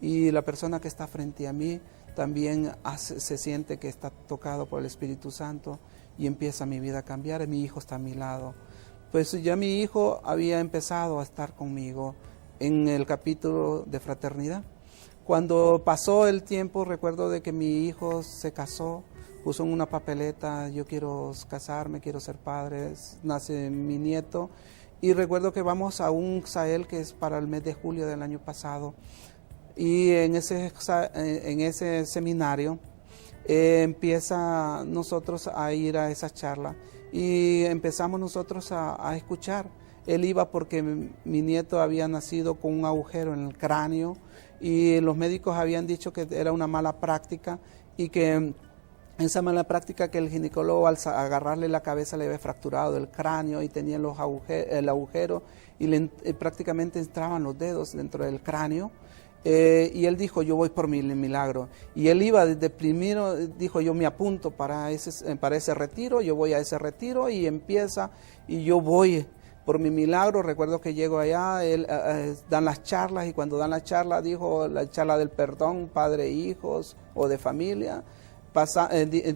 Y la persona que está frente a mí también se siente que está tocado por el Espíritu Santo y empieza mi vida a cambiar. Mi hijo está a mi lado. Pues ya mi hijo había empezado a estar conmigo en el capítulo de fraternidad. Cuando pasó el tiempo, recuerdo de que mi hijo se casó, puso en una papeleta, yo quiero casarme, quiero ser padre, nace mi nieto. Y recuerdo que vamos a un Xael que es para el mes de julio del año pasado. Y en ese seminario empieza nosotros a ir a esa charla y empezamos nosotros a escuchar. Él iba porque mi nieto había nacido con un agujero en el cráneo y los médicos habían dicho que era una mala práctica y que esa mala práctica que el ginecólogo al agarrarle la cabeza le había fracturado el cráneo y tenía el agujero y prácticamente entraban los dedos dentro del cráneo. Y él dijo, yo voy por mi milagro. Y él iba desde primero, dijo, yo me apunto para ese retiro, yo voy a ese retiro y empieza, y yo voy por mi milagro. Recuerdo que llego allá, dan las charlas, y cuando dan la charla, dijo la charla del perdón, padre e hijos, o de familia.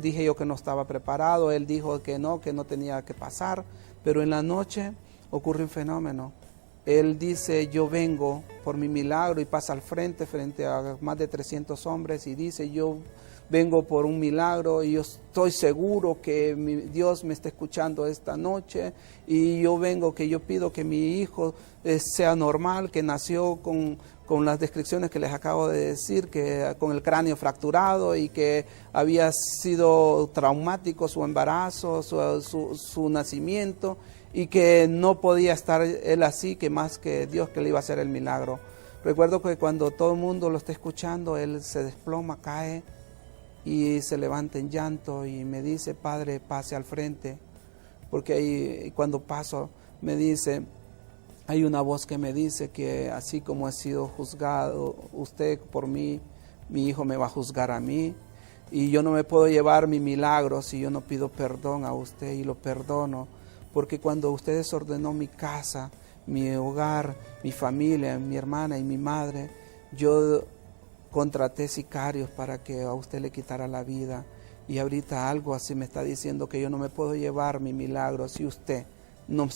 Dije yo que no estaba preparado, él dijo que no tenía que pasar, pero en la noche ocurre un fenómeno. Él dice, yo vengo por mi milagro, y pasa al frente a más de 300 hombres y dice, yo vengo por un milagro y yo estoy seguro que Dios me está escuchando esta noche y yo pido que mi hijo sea normal, que nació con las descripciones que les acabo de decir, que con el cráneo fracturado y que había sido traumático su embarazo, su nacimiento, y que no podía estar él así, que más que Dios que le iba a hacer el milagro. Recuerdo que cuando todo el mundo lo está escuchando, él se desploma, cae y se levanta en llanto y me dice, padre, pase al frente, porque ahí cuando paso me dice, hay una voz que me dice que así como ha sido juzgado usted por mí, mi hijo me va a juzgar a mí, y yo no me puedo llevar mi milagro si yo no pido perdón a usted, y lo perdono. Porque cuando usted desordenó mi casa, mi hogar, mi familia, mi hermana y mi madre, yo contraté sicarios para que a usted le quitara la vida. Y ahorita algo así me está diciendo que yo no me puedo llevar mi milagro si usted no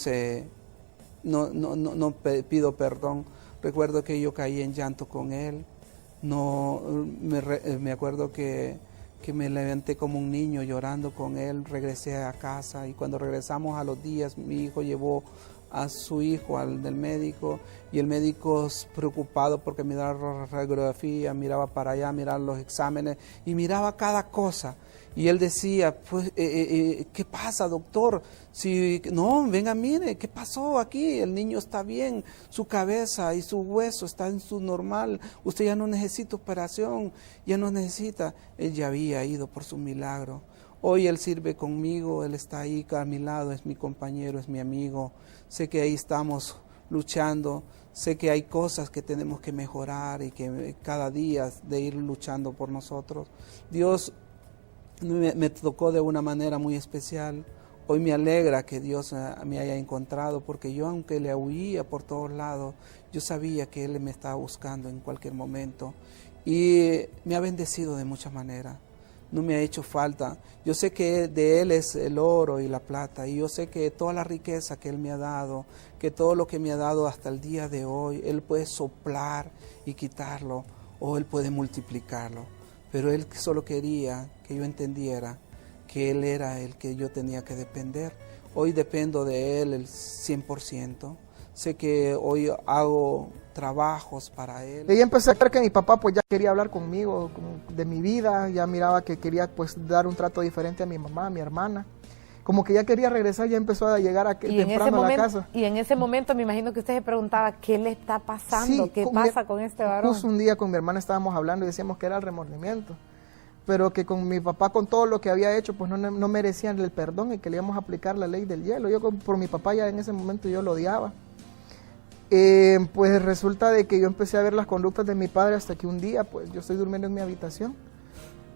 pido perdón. Recuerdo que yo caí en llanto con él. Me acuerdo que me levanté como un niño llorando con él, regresé a casa y cuando regresamos a los días mi hijo llevó a su hijo al del médico y el médico preocupado porque miraba la radiografía, miraba para allá, miraba los exámenes y miraba cada cosa y él decía, pues, ¿qué pasa, doctor? Si no, venga, mire, ¿qué pasó aquí? El niño está bien, su cabeza y su hueso está en su normal, usted ya no necesita operación, ya no necesita. Él ya había ido por su milagro. Hoy él sirve conmigo, él está ahí a mi lado, es mi compañero, es mi amigo. Sé que ahí estamos luchando, sé que hay cosas que tenemos que mejorar y que cada día de ir luchando por nosotros. Dios me tocó de una manera muy especial. Hoy me alegra que Dios me haya encontrado, porque yo, aunque le huía por todos lados, yo sabía que Él me estaba buscando en cualquier momento y me ha bendecido de muchas maneras. No me ha hecho falta. Yo sé que de Él es el oro y la plata, y yo sé que toda la riqueza que Él me ha dado, que todo lo que me ha dado hasta el día de hoy, Él puede soplar y quitarlo, o Él puede multiplicarlo. Pero Él solo quería que yo entendiera que Él era el que yo tenía que depender. Hoy dependo de Él el 100%. Sé que hoy hago trabajos para Él. Y empecé a ver que mi papá pues ya quería hablar conmigo de mi vida, ya miraba que quería pues dar un trato diferente a mi mamá, a mi hermana. Como que ya quería regresar, ya empezó a llegar temprano a la casa. Y en ese momento me imagino que usted se preguntaba, ¿qué le está pasando? Sí, ¿Qué pasa con este varón? Justo un día con mi hermana estábamos hablando y decíamos que era el remordimiento, pero que con mi papá, con todo lo que había hecho, pues no merecían el perdón y que le íbamos a aplicar la ley del hielo. Yo por mi papá ya en ese momento yo lo odiaba. Pues resulta de que yo empecé a ver las conductas de mi padre hasta que un día, pues yo estoy durmiendo en mi habitación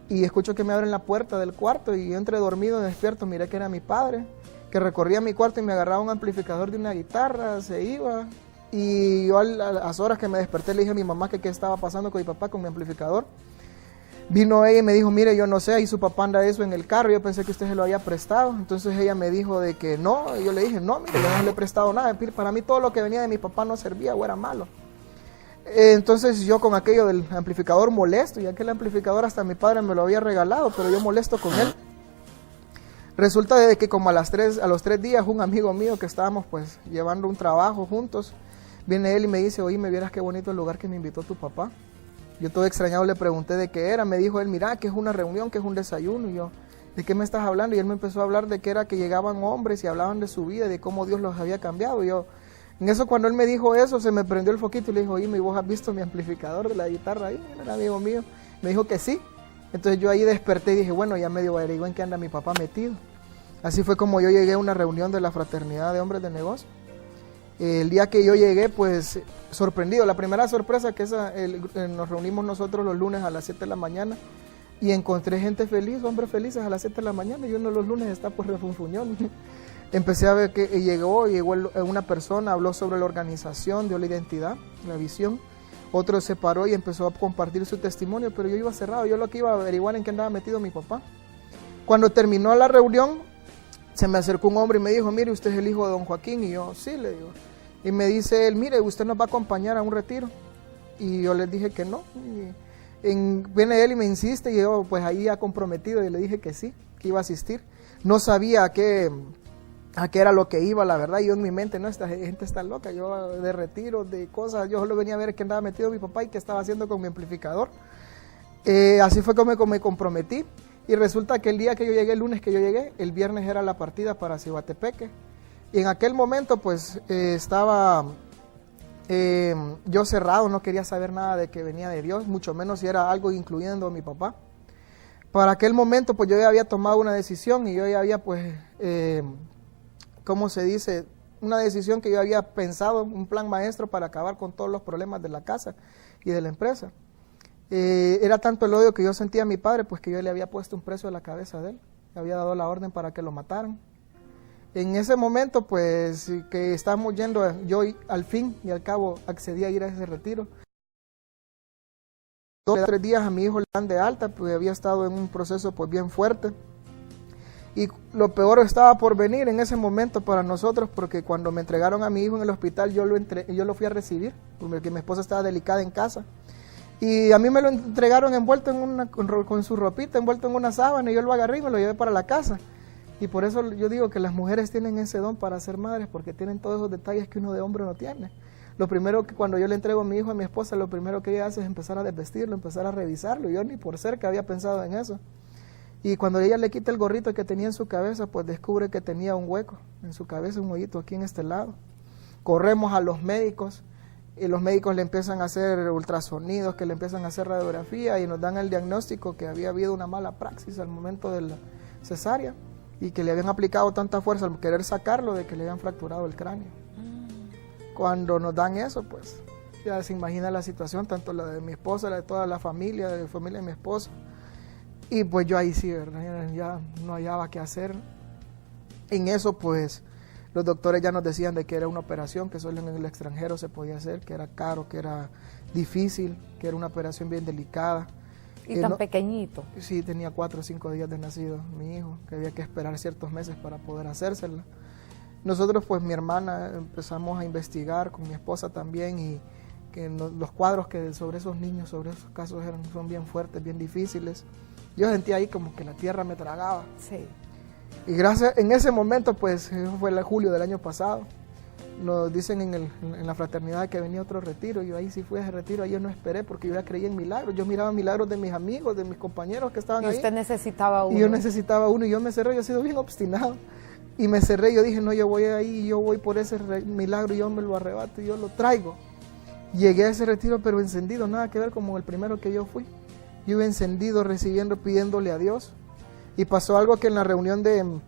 y escucho que me abren la puerta del cuarto y yo entre dormido y despierto, miré que era mi padre, que recorría mi cuarto y me agarraba un amplificador de una guitarra, se iba. Y yo a las horas que me desperté le dije a mi mamá que qué estaba pasando con mi papá, con mi amplificador. Vino ella y me dijo, mire, yo no sé, ahí su papá anda eso en el carro, yo pensé que usted se lo había prestado. Entonces ella me dijo de que no, y yo le dije, no, mire, yo no le he prestado nada. Para mí todo lo que venía de mi papá no servía o era malo. Entonces yo con aquello del amplificador molesto, y aquel amplificador hasta mi padre me lo había regalado, pero yo molesto con él. Resulta de que como a los 3 días un amigo mío que estábamos pues llevando un trabajo juntos, viene él y me dice, oye, ¿me vieras qué bonito el lugar que me invitó tu papá? Yo todo extrañado le pregunté de qué era, me dijo él, mira, que es una reunión, que es un desayuno, y yo, ¿de qué me estás hablando? Y él me empezó a hablar de que era que llegaban hombres y hablaban de su vida y de cómo Dios los había cambiado, y yo, en eso cuando él me dijo eso, se me prendió el foquito y le dijo, oye, ¿y vos has visto mi amplificador de la guitarra ahí? Era amigo mío, me dijo que sí, entonces yo ahí desperté y dije, bueno, ya medio averiguo en qué anda mi papá metido. Así fue como yo llegué a una reunión de la Fraternidad de Hombres de Negocio. El día que yo llegué, pues, sorprendido. La primera sorpresa que nos reunimos nosotros los lunes a las 7 de la mañana y encontré gente feliz, hombres felices a las 7 de la mañana y uno los lunes está pues refunfuñón. Empecé a ver que llegó una persona, habló sobre la organización, dio la identidad, la visión. Otro se paró y empezó a compartir su testimonio, pero yo iba cerrado, yo lo que iba a averiguar en qué andaba metido mi papá. Cuando terminó la reunión, se me acercó un hombre y me dijo, mire, usted es el hijo de don Joaquín, y yo, sí, le digo. Y me dice él, mire, usted nos va a acompañar a un retiro. Y yo le dije que no. Viene él y me insiste, y yo pues ahí ya comprometido, y le dije que sí, que iba a asistir. No sabía a qué era lo que iba, la verdad, y yo en mi mente, no, esta gente está loca, yo de retiro, de cosas, yo solo venía a ver qué andaba metido mi papá y qué estaba haciendo con mi amplificador. Así fue como me comprometí. Y resulta que el día que yo llegué, el lunes que yo llegué, el viernes era la partida para Cihuatepeque. Y en aquel momento pues estaba yo cerrado, no quería saber nada de que venía de Dios, mucho menos si era algo incluyendo a mi papá. Para aquel momento pues yo ya había tomado una decisión y yo ya había pues, ¿cómo se dice? Una decisión que yo había pensado, un plan maestro para acabar con todos los problemas de la casa y de la empresa. Era tanto el odio que yo sentía a mi padre, pues que yo le había puesto un precio a la cabeza de él, le había dado la orden para que lo mataran. En ese momento, pues, que estábamos yendo, yo al fin y al cabo accedí a ir a ese retiro. 2 o 3 días a mi hijo le dan de alta, pues había estado en un proceso pues bien fuerte. Y lo peor estaba por venir en ese momento para nosotros, porque cuando me entregaron a mi hijo en el hospital, yo lo fui a recibir, porque mi esposa estaba delicada en casa. Y a mí me lo entregaron envuelto con su ropita, envuelto en una sábana, y yo lo agarré y me lo llevé para la casa. Y por eso yo digo que las mujeres tienen ese don para ser madres, porque tienen todos esos detalles que uno de hombre no tiene. Lo primero que cuando yo le entrego a mi hijo a mi esposa, lo primero que ella hace es empezar a desvestirlo, empezar a revisarlo. Yo ni por cerca había pensado en eso. Y cuando ella le quita el gorrito que tenía en su cabeza, pues descubre que tenía un hueco en su cabeza, un hoyito aquí en este lado. Corremos a los médicos. Y los médicos le empiezan a hacer ultrasonidos, que le empiezan a hacer radiografía y nos dan el diagnóstico que había habido una mala praxis al momento de la cesárea y que le habían aplicado tanta fuerza al querer sacarlo de que le habían fracturado el cráneo. Cuando nos dan eso, pues ya se imagina la situación, tanto la de mi esposa, la de toda la familia, de la familia de mi esposa. Y pues yo ahí sí, ¿verdad? Ya no hallaba qué hacer. En eso, pues, los doctores ya nos decían de que era una operación que solo en el extranjero se podía hacer, que era caro, que era difícil, que era una operación bien delicada. Y tan pequeñito. Sí, tenía 4 o 5 días de nacido mi hijo, que había que esperar ciertos meses para poder hacérsela. Nosotros, pues mi hermana, empezamos a investigar con mi esposa también, y que los cuadros que sobre esos niños, sobre esos casos son bien fuertes, bien difíciles. Yo sentía ahí como que la tierra me tragaba. Sí. Y gracias, en ese momento, pues, fue el julio del año pasado, nos dicen en la fraternidad que venía otro retiro. Yo ahí sí fui a ese retiro, ahí yo no esperé porque yo ya creía en milagros. Yo miraba milagros de mis amigos, de mis compañeros que estaban ahí. Y usted necesitaba uno. Y yo necesitaba uno, y yo me cerré, yo he sido bien obstinado. Y me cerré, yo dije, no, yo voy ahí, yo voy por ese milagro, y yo me lo arrebato y yo lo traigo. Llegué a ese retiro, pero encendido, nada que ver como el primero que yo fui. Yo iba encendido, recibiendo, pidiéndole a Dios. Y pasó algo que en la reunión dan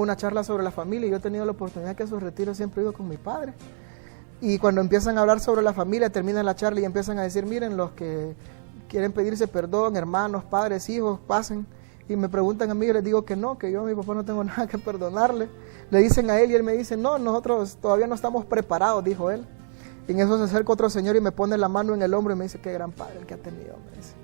una charla sobre la familia, y yo he tenido la oportunidad que a esos retiros siempre he ido con mi padre. Y cuando empiezan a hablar sobre la familia, terminan la charla y empiezan a decir, miren, los que quieren pedirse perdón, hermanos, padres, hijos, pasen. Y me preguntan a mí, yo les digo que no, que yo a mi papá no tengo nada que perdonarle. Le dicen a él y él me dice, no, nosotros todavía no estamos preparados, dijo él. Y en eso se acerca otro señor y me pone la mano en el hombro y me dice, qué gran padre el que ha tenido, me dice.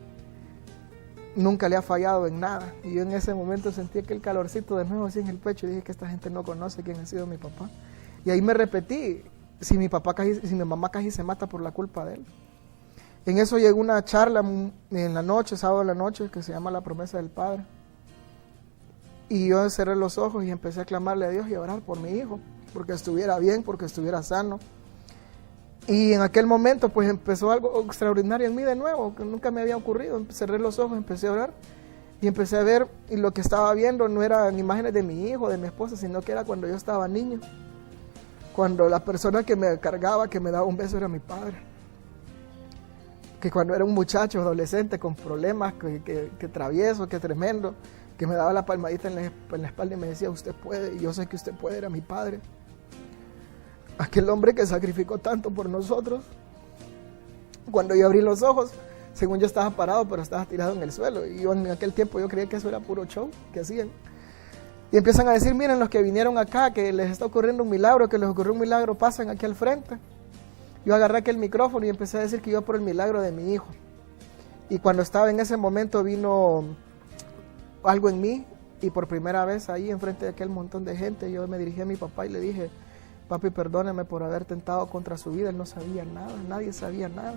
Nunca le ha fallado en nada. Y yo en ese momento sentí aquel calorcito de nuevo así en el pecho y dije que esta gente no conoce quién ha sido mi papá. Y ahí me repetí, si mi mamá casi se mata por la culpa de él. En eso llegó una charla en la noche, sábado en la noche, que se llama La Promesa del Padre. Y yo cerré los ojos y empecé a clamarle a Dios y a orar por mi hijo, porque estuviera bien, porque estuviera sano. Y en aquel momento pues empezó algo extraordinario en mí de nuevo, que nunca me había ocurrido. Cerré los ojos, empecé a orar y empecé a ver, y lo que estaba viendo no eran imágenes de mi hijo, de mi esposa, sino que era cuando yo estaba niño. Cuando la persona que me cargaba, que me daba un beso, era mi padre. Que cuando era un muchacho, adolescente, con problemas, que travieso, que tremendo, que me daba la palmadita en la espalda y me decía, usted puede, y yo sé que usted puede, era mi padre. Aquel hombre que sacrificó tanto por nosotros. Cuando yo abrí los ojos, según yo estaba parado, pero estaba tirado en el suelo. Y yo en aquel tiempo yo creía que eso era puro show que hacían. Y empiezan a decir, miren los que vinieron acá, que les está ocurriendo un milagro, que les ocurrió un milagro, pasen aquí al frente. Yo agarré aquel micrófono y empecé a decir que iba por el milagro de mi hijo. Y cuando estaba en ese momento vino algo en mí, y por primera vez ahí enfrente de aquel montón de gente, yo me dirigí a mi papá y le dije, papi, perdóneme por haber tentado contra su vida. Él no sabía nada, nadie sabía nada.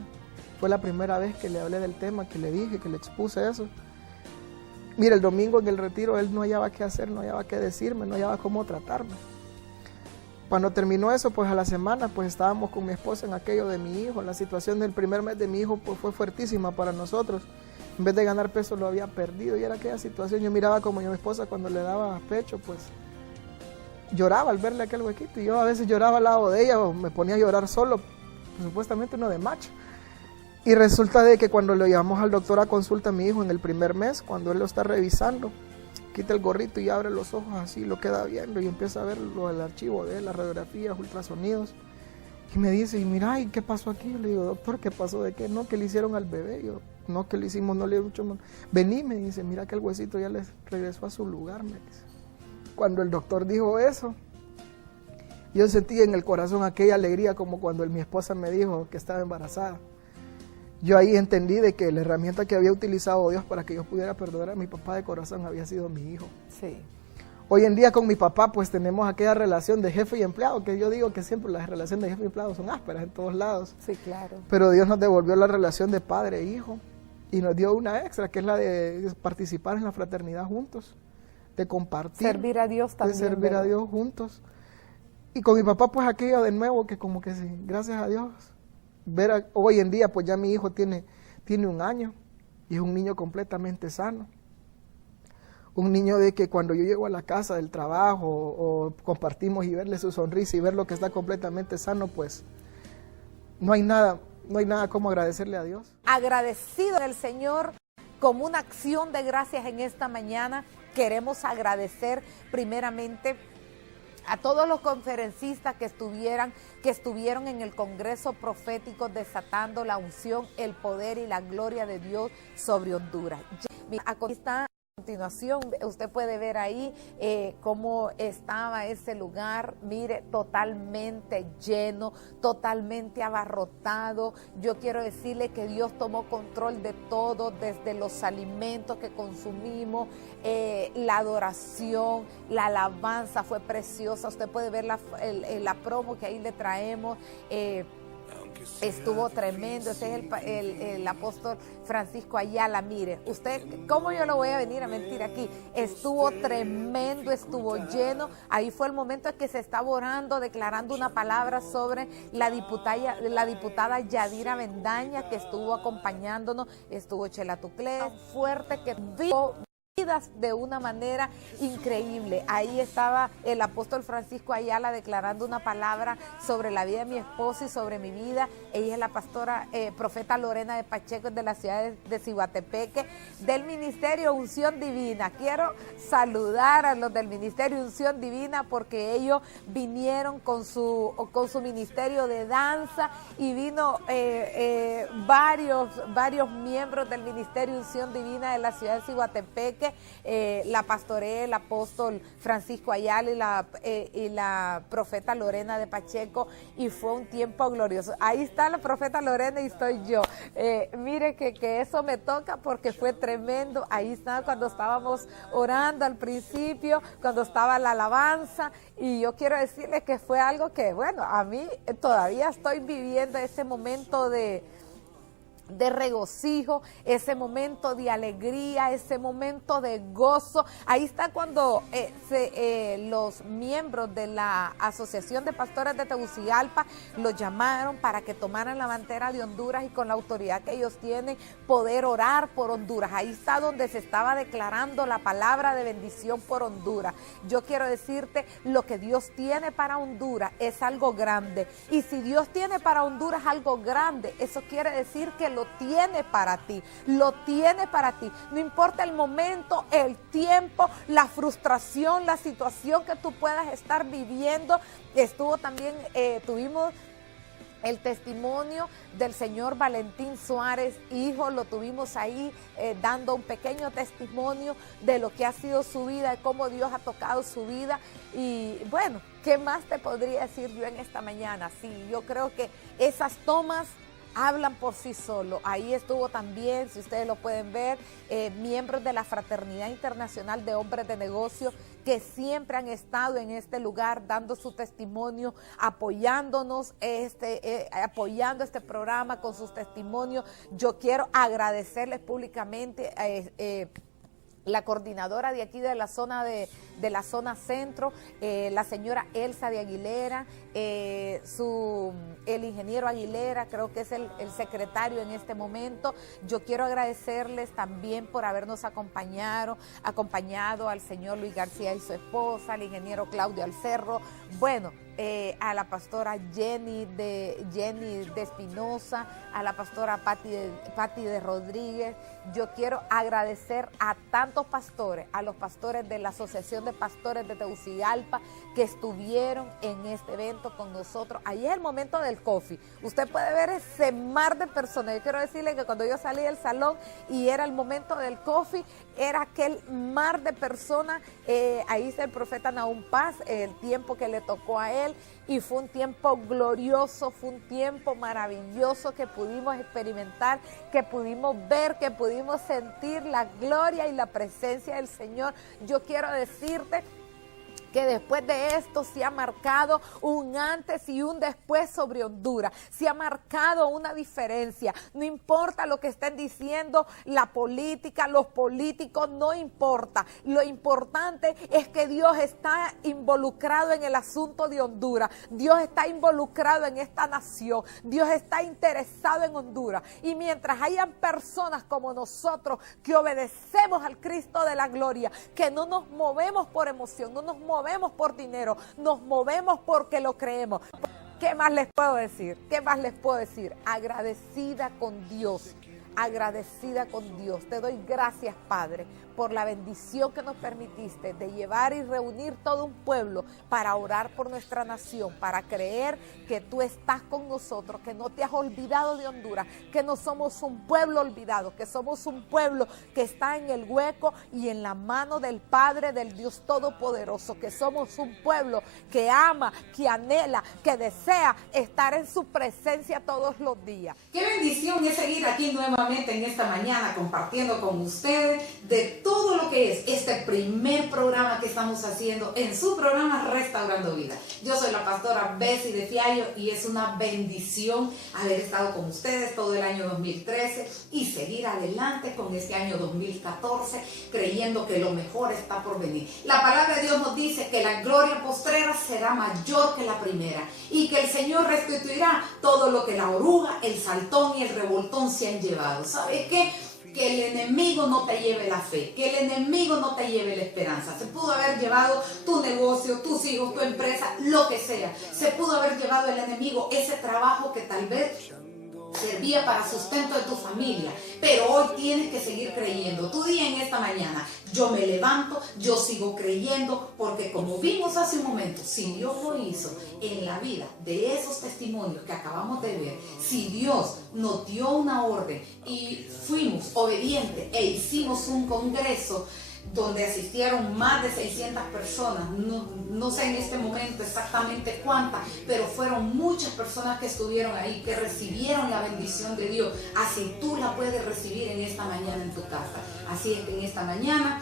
Fue la primera vez que le hablé del tema, que le dije, que le expuse eso. Mira, el domingo en el retiro él no hallaba qué hacer, no hallaba qué decirme, no hallaba cómo tratarme. Cuando terminó eso, pues a la semana, pues estábamos con mi esposa en aquello de mi hijo. La situación del primer mes de mi hijo pues fue fuertísima para nosotros. En vez de ganar peso lo había perdido y era aquella situación. Yo miraba como yo a mi esposa cuando le daba pecho, pues lloraba al verle aquel huequito. Y yo a veces lloraba al lado de ella o me ponía a llorar solo, pues, supuestamente uno de macho. Y resulta de que cuando lo llevamos al doctor a consulta a mi hijo en el primer mes, cuando él lo está revisando, quita el gorrito y abre los ojos así, lo queda viendo y empieza a ver el archivo de él, las radiografías, ultrasonidos. Y me dice, y mira, ¿y qué pasó aquí? Yo le digo, doctor, ¿qué pasó? ¿De qué? No, que le hicieron al bebé. Yo, no, que le hicimos, no le he hecho. Vení, me dice, mira que el huesito ya les regresó a su lugar, me dice. Cuando el doctor dijo eso, yo sentí en el corazón aquella alegría como cuando mi esposa me dijo que estaba embarazada. Yo ahí entendí de que la herramienta que había utilizado Dios para que yo pudiera perdonar a mi papá de corazón había sido mi hijo. Sí. Hoy en día con mi papá pues tenemos aquella relación de jefe y empleado, que yo digo que siempre las relaciones de jefe y empleado son ásperas en todos lados. Sí, claro. Pero Dios nos devolvió la relación de padre e hijo y nos dio una extra, que es la de participar en la fraternidad juntos, de compartir. Servir a Dios también. De servir ¿verdad? a Dios juntos. Y con mi papá pues aquello de nuevo que como que sí, gracias a Dios. Hoy en día pues ya mi hijo tiene 1 año y es un niño completamente sano. Un niño de que cuando yo llego a la casa del trabajo o compartimos y verle su sonrisa y ver lo que está completamente sano, pues no hay nada como agradecerle a Dios. Agradecido del Señor, como una acción de gracias en esta mañana, queremos agradecer primeramente a todos los conferencistas que estuvieron en el Congreso Profético desatando la unción, el poder y la gloria de Dios sobre Honduras. A continuación, usted puede ver ahí cómo estaba ese lugar, mire, totalmente lleno, totalmente abarrotado. Yo quiero decirle que Dios tomó control de todo, desde los alimentos que consumimos, la adoración, la alabanza fue preciosa. Usted puede ver la promo que ahí le traemos. Estuvo tremendo. Ese es el apóstol Francisco Ayala. Mire, usted, ¿cómo yo lo voy a venir a mentir aquí? Estuvo tremendo, estuvo lleno. Ahí fue el momento en que se estaba orando, declarando una palabra sobre la diputada Yadira Bendaña, que estuvo acompañándonos. Estuvo Chela Tuclé, fuerte, que vivo de una manera increíble. Ahí estaba el apóstol Francisco Ayala declarando una palabra sobre la vida de mi esposo y sobre mi vida. Ella es la pastora profeta Lorena de Pacheco de la ciudad de Ciguatepeque, del Ministerio Unción Divina. Quiero saludar a los del Ministerio Unción Divina porque ellos vinieron con su ministerio de danza y vino varios miembros del Ministerio Unción Divina de la ciudad de Ciguatepeque. La pastorea el apóstol Francisco Ayala y la profeta Lorena de Pacheco, y fue un tiempo glorioso. Ahí está la profeta Lorena y estoy yo. Mire que eso me toca porque fue tremendo. Ahí está cuando estábamos orando al principio, cuando estaba la alabanza, y yo quiero decirles que fue algo que, bueno, a mí todavía estoy viviendo ese momento de regocijo, ese momento de alegría, ese momento de gozo. Ahí está cuando los miembros de la Asociación de Pastores de Tegucigalpa los llamaron para que tomaran la bandera de Honduras y con la autoridad que ellos tienen poder orar por Honduras. Ahí está donde se estaba declarando la palabra de bendición por Honduras. Yo quiero decirte, lo que Dios tiene para Honduras es algo grande, y si Dios tiene para Honduras algo grande, eso quiere decir que lo tiene para ti, lo tiene para ti. No importa el momento, el tiempo, la frustración, la situación que tú puedas estar viviendo. Tuvimos el testimonio del señor Valentín Suárez, hijo, lo tuvimos ahí dando un pequeño testimonio de lo que ha sido su vida, de cómo Dios ha tocado su vida. Y bueno, ¿qué más te podría decir yo en esta mañana? Sí, yo creo que esas tomas hablan por sí solo. Ahí estuvo también, si ustedes lo pueden ver, miembros de la Fraternidad Internacional de Hombres de Negocio, que siempre han estado en este lugar dando su testimonio, apoyándonos, apoyando este programa con sus testimonios. Yo quiero agradecerles públicamente la coordinadora de aquí de la zona la zona centro, la señora Elsa de Aguilera, el ingeniero Aguilera, creo que es el secretario en este momento. Yo quiero agradecerles también por habernos acompañado al señor Luis García y su esposa, al ingeniero Claudio Alcerro, bueno, a la pastora Jenny de Espinosa, a la pastora Patti de Rodríguez. Yo quiero agradecer a tantos pastores, a los pastores de la Asociación de Pastores de Tegucigalpa, que estuvieron en este evento con nosotros. Ahí es el momento del coffee. Usted puede ver ese mar de personas. Yo quiero decirle que cuando yo salí del salón y era el momento del coffee, era aquel mar de personas. Ahí está el profeta Nahum Paz, el tiempo que le tocó a él, y fue un tiempo glorioso, fue un tiempo maravilloso que pudimos experimentar, que pudimos ver, que pudimos sentir la gloria y la presencia del Señor. Yo quiero decirte que después de esto se ha marcado un antes y un después sobre Honduras, se ha marcado una diferencia. No importa lo que estén diciendo la política, los políticos, no importa. Lo importante es que Dios está involucrado en el asunto de Honduras. Dios está involucrado en esta nación. Dios está interesado en Honduras. Y mientras hayan personas como nosotros que obedecemos al Cristo de la gloria, que no nos movemos por emoción, no nos movemos por dinero, nos movemos porque lo creemos. ¿Qué más les puedo decir? ¿Qué más les puedo decir? Agradecida con Dios, agradecida con Dios. Te doy gracias, Padre, por la bendición que nos permitiste de llevar y reunir todo un pueblo para orar por nuestra nación, para creer que tú estás con nosotros, que no te has olvidado de Honduras, que no somos un pueblo olvidado, que somos un pueblo que está en el hueco y en la mano del Padre, del Dios Todopoderoso, que somos un pueblo que ama, que anhela, que desea estar en su presencia todos los días. Qué bendición es seguir aquí nuevamente en esta mañana compartiendo con ustedes de todo lo que es este primer programa que estamos haciendo en su programa Restaurando Vida. Yo soy la pastora Bessie de Fiallo y es una bendición haber estado con ustedes todo el año 2013 y seguir adelante con este año 2014 creyendo que lo mejor está por venir. La palabra de Dios nos dice que la gloria postrera será mayor que la primera y que el Señor restituirá todo lo que la oruga, el saltón y el revoltón se han llevado. ¿Sabe qué? que el enemigo no te lleve la fe, que el enemigo no te lleve la esperanza. Se pudo haber llevado tu negocio, tus hijos, tu empresa, lo que sea. Se pudo haber llevado el enemigo ese trabajo que tal vez servía para sustento de tu familia, pero hoy tienes que seguir creyendo. Tu día en esta mañana, yo me levanto, yo sigo creyendo, porque como vimos hace un momento, si Dios lo hizo en la vida de esos testimonios que acabamos de ver, si Dios nos dio una orden y fuimos obedientes e hicimos un congreso donde asistieron más de 600 personas, no sé en este momento exactamente cuántas, pero fueron muchas personas que estuvieron ahí, que recibieron la bendición de Dios. Así tú la puedes recibir en esta mañana en tu casa. Así es que en esta mañana,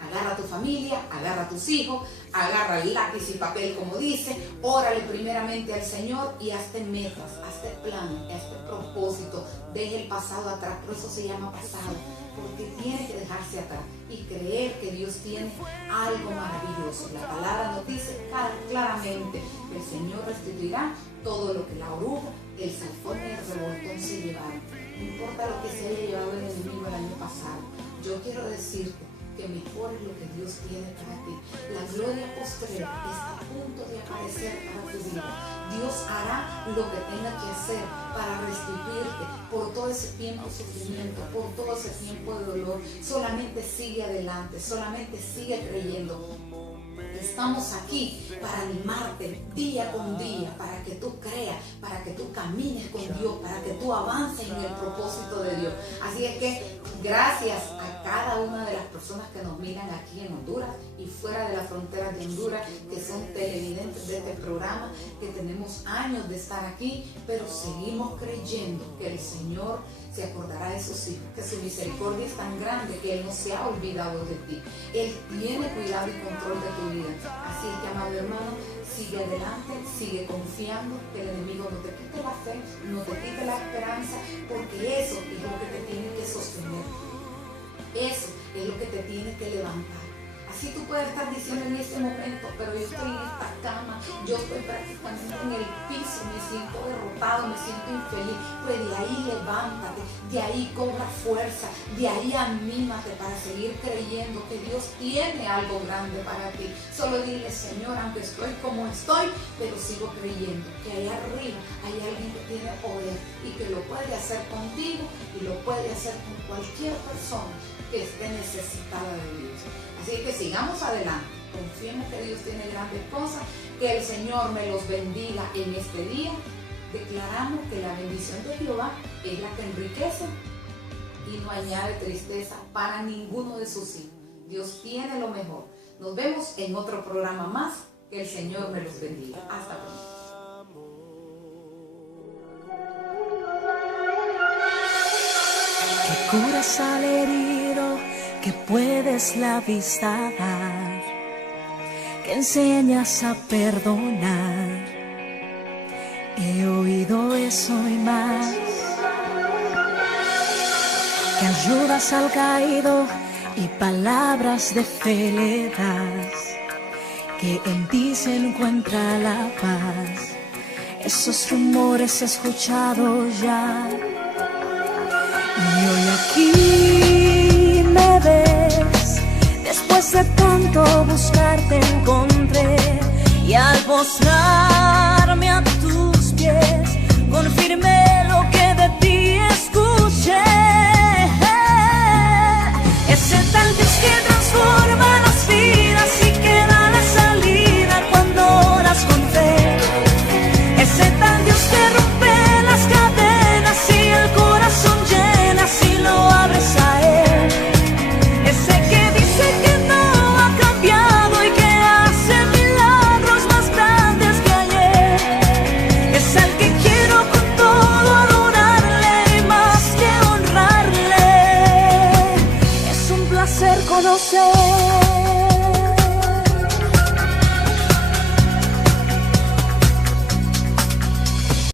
agarra a tu familia, agarra a tus hijos, agarra el lápiz y papel como dice, órale primeramente al Señor y hazte metas, hazte plan, hazte propósito, deja el pasado atrás, por eso se llama pasado, porque tiene que dejarse atrás y creer que Dios tiene algo maravilloso. La palabra nos dice claramente que el Señor restituirá todo lo que la oruga, el salfón y el revoltón se llevaron. No importa lo que se haya llevado el enemigo el año pasado, yo quiero decirte que mejor es lo que Dios tiene para ti. La gloria postrera está a punto de aparecer para tu vida. Dios hará lo que tenga que hacer para restituirte por todo ese tiempo de sufrimiento, por todo ese tiempo de dolor. Solamente sigue adelante, solamente sigue creyendo. Estamos aquí para animarte día con día, para que tú creas, para que tú camines con Dios, para que tú avances en el propósito de Dios. Así es que gracias a cada una de las personas que nos miran aquí en Honduras y fuera de las fronteras de Honduras, que son televidentes de este programa, que tenemos años de estar aquí, pero seguimos creyendo que el Señor se acordará de sus hijos, que su misericordia es tan grande que Él no se ha olvidado de ti. Él tiene cuidado y control de tu vida. Así es que, amado hermano, sigue adelante, sigue confiando, que el enemigo no te quite la fe, no te quite la esperanza, porque eso es lo que te tiene que sostener. Eso es lo que te tiene que levantar. Así tú puedes estar diciendo en ese momento, pero yo estoy en esta cama, yo estoy prácticamente en el piso, me siento derrotado, me siento infeliz. Pues de ahí levántate, de ahí cobra fuerza, de ahí anímate para seguir creyendo que Dios tiene algo grande para ti. Solo dile, Señor, aunque estoy como estoy, pero sigo creyendo que allá arriba hay alguien que tiene poder y que lo puede hacer contigo y lo puede hacer con cualquier persona que esté necesitada de Dios. Así que sigamos adelante, confiemos que Dios tiene grandes cosas, que el Señor me los bendiga en este día. Declaramos que la bendición de Jehová es la que enriquece y no añade tristeza para ninguno de sus hijos. Dios tiene lo mejor. Nos vemos en otro programa más. Que el Señor me los bendiga. Hasta pronto. Que curas al herido, que puedes la vista dar, que enseñas a perdonar. He oído eso y más. Que ayudas al caído y palabras de fe le das, que en ti se encuentra la paz. Esos rumores he escuchado ya. Y hoy aquí me ves, después de tanto buscar te encontré, y al postrar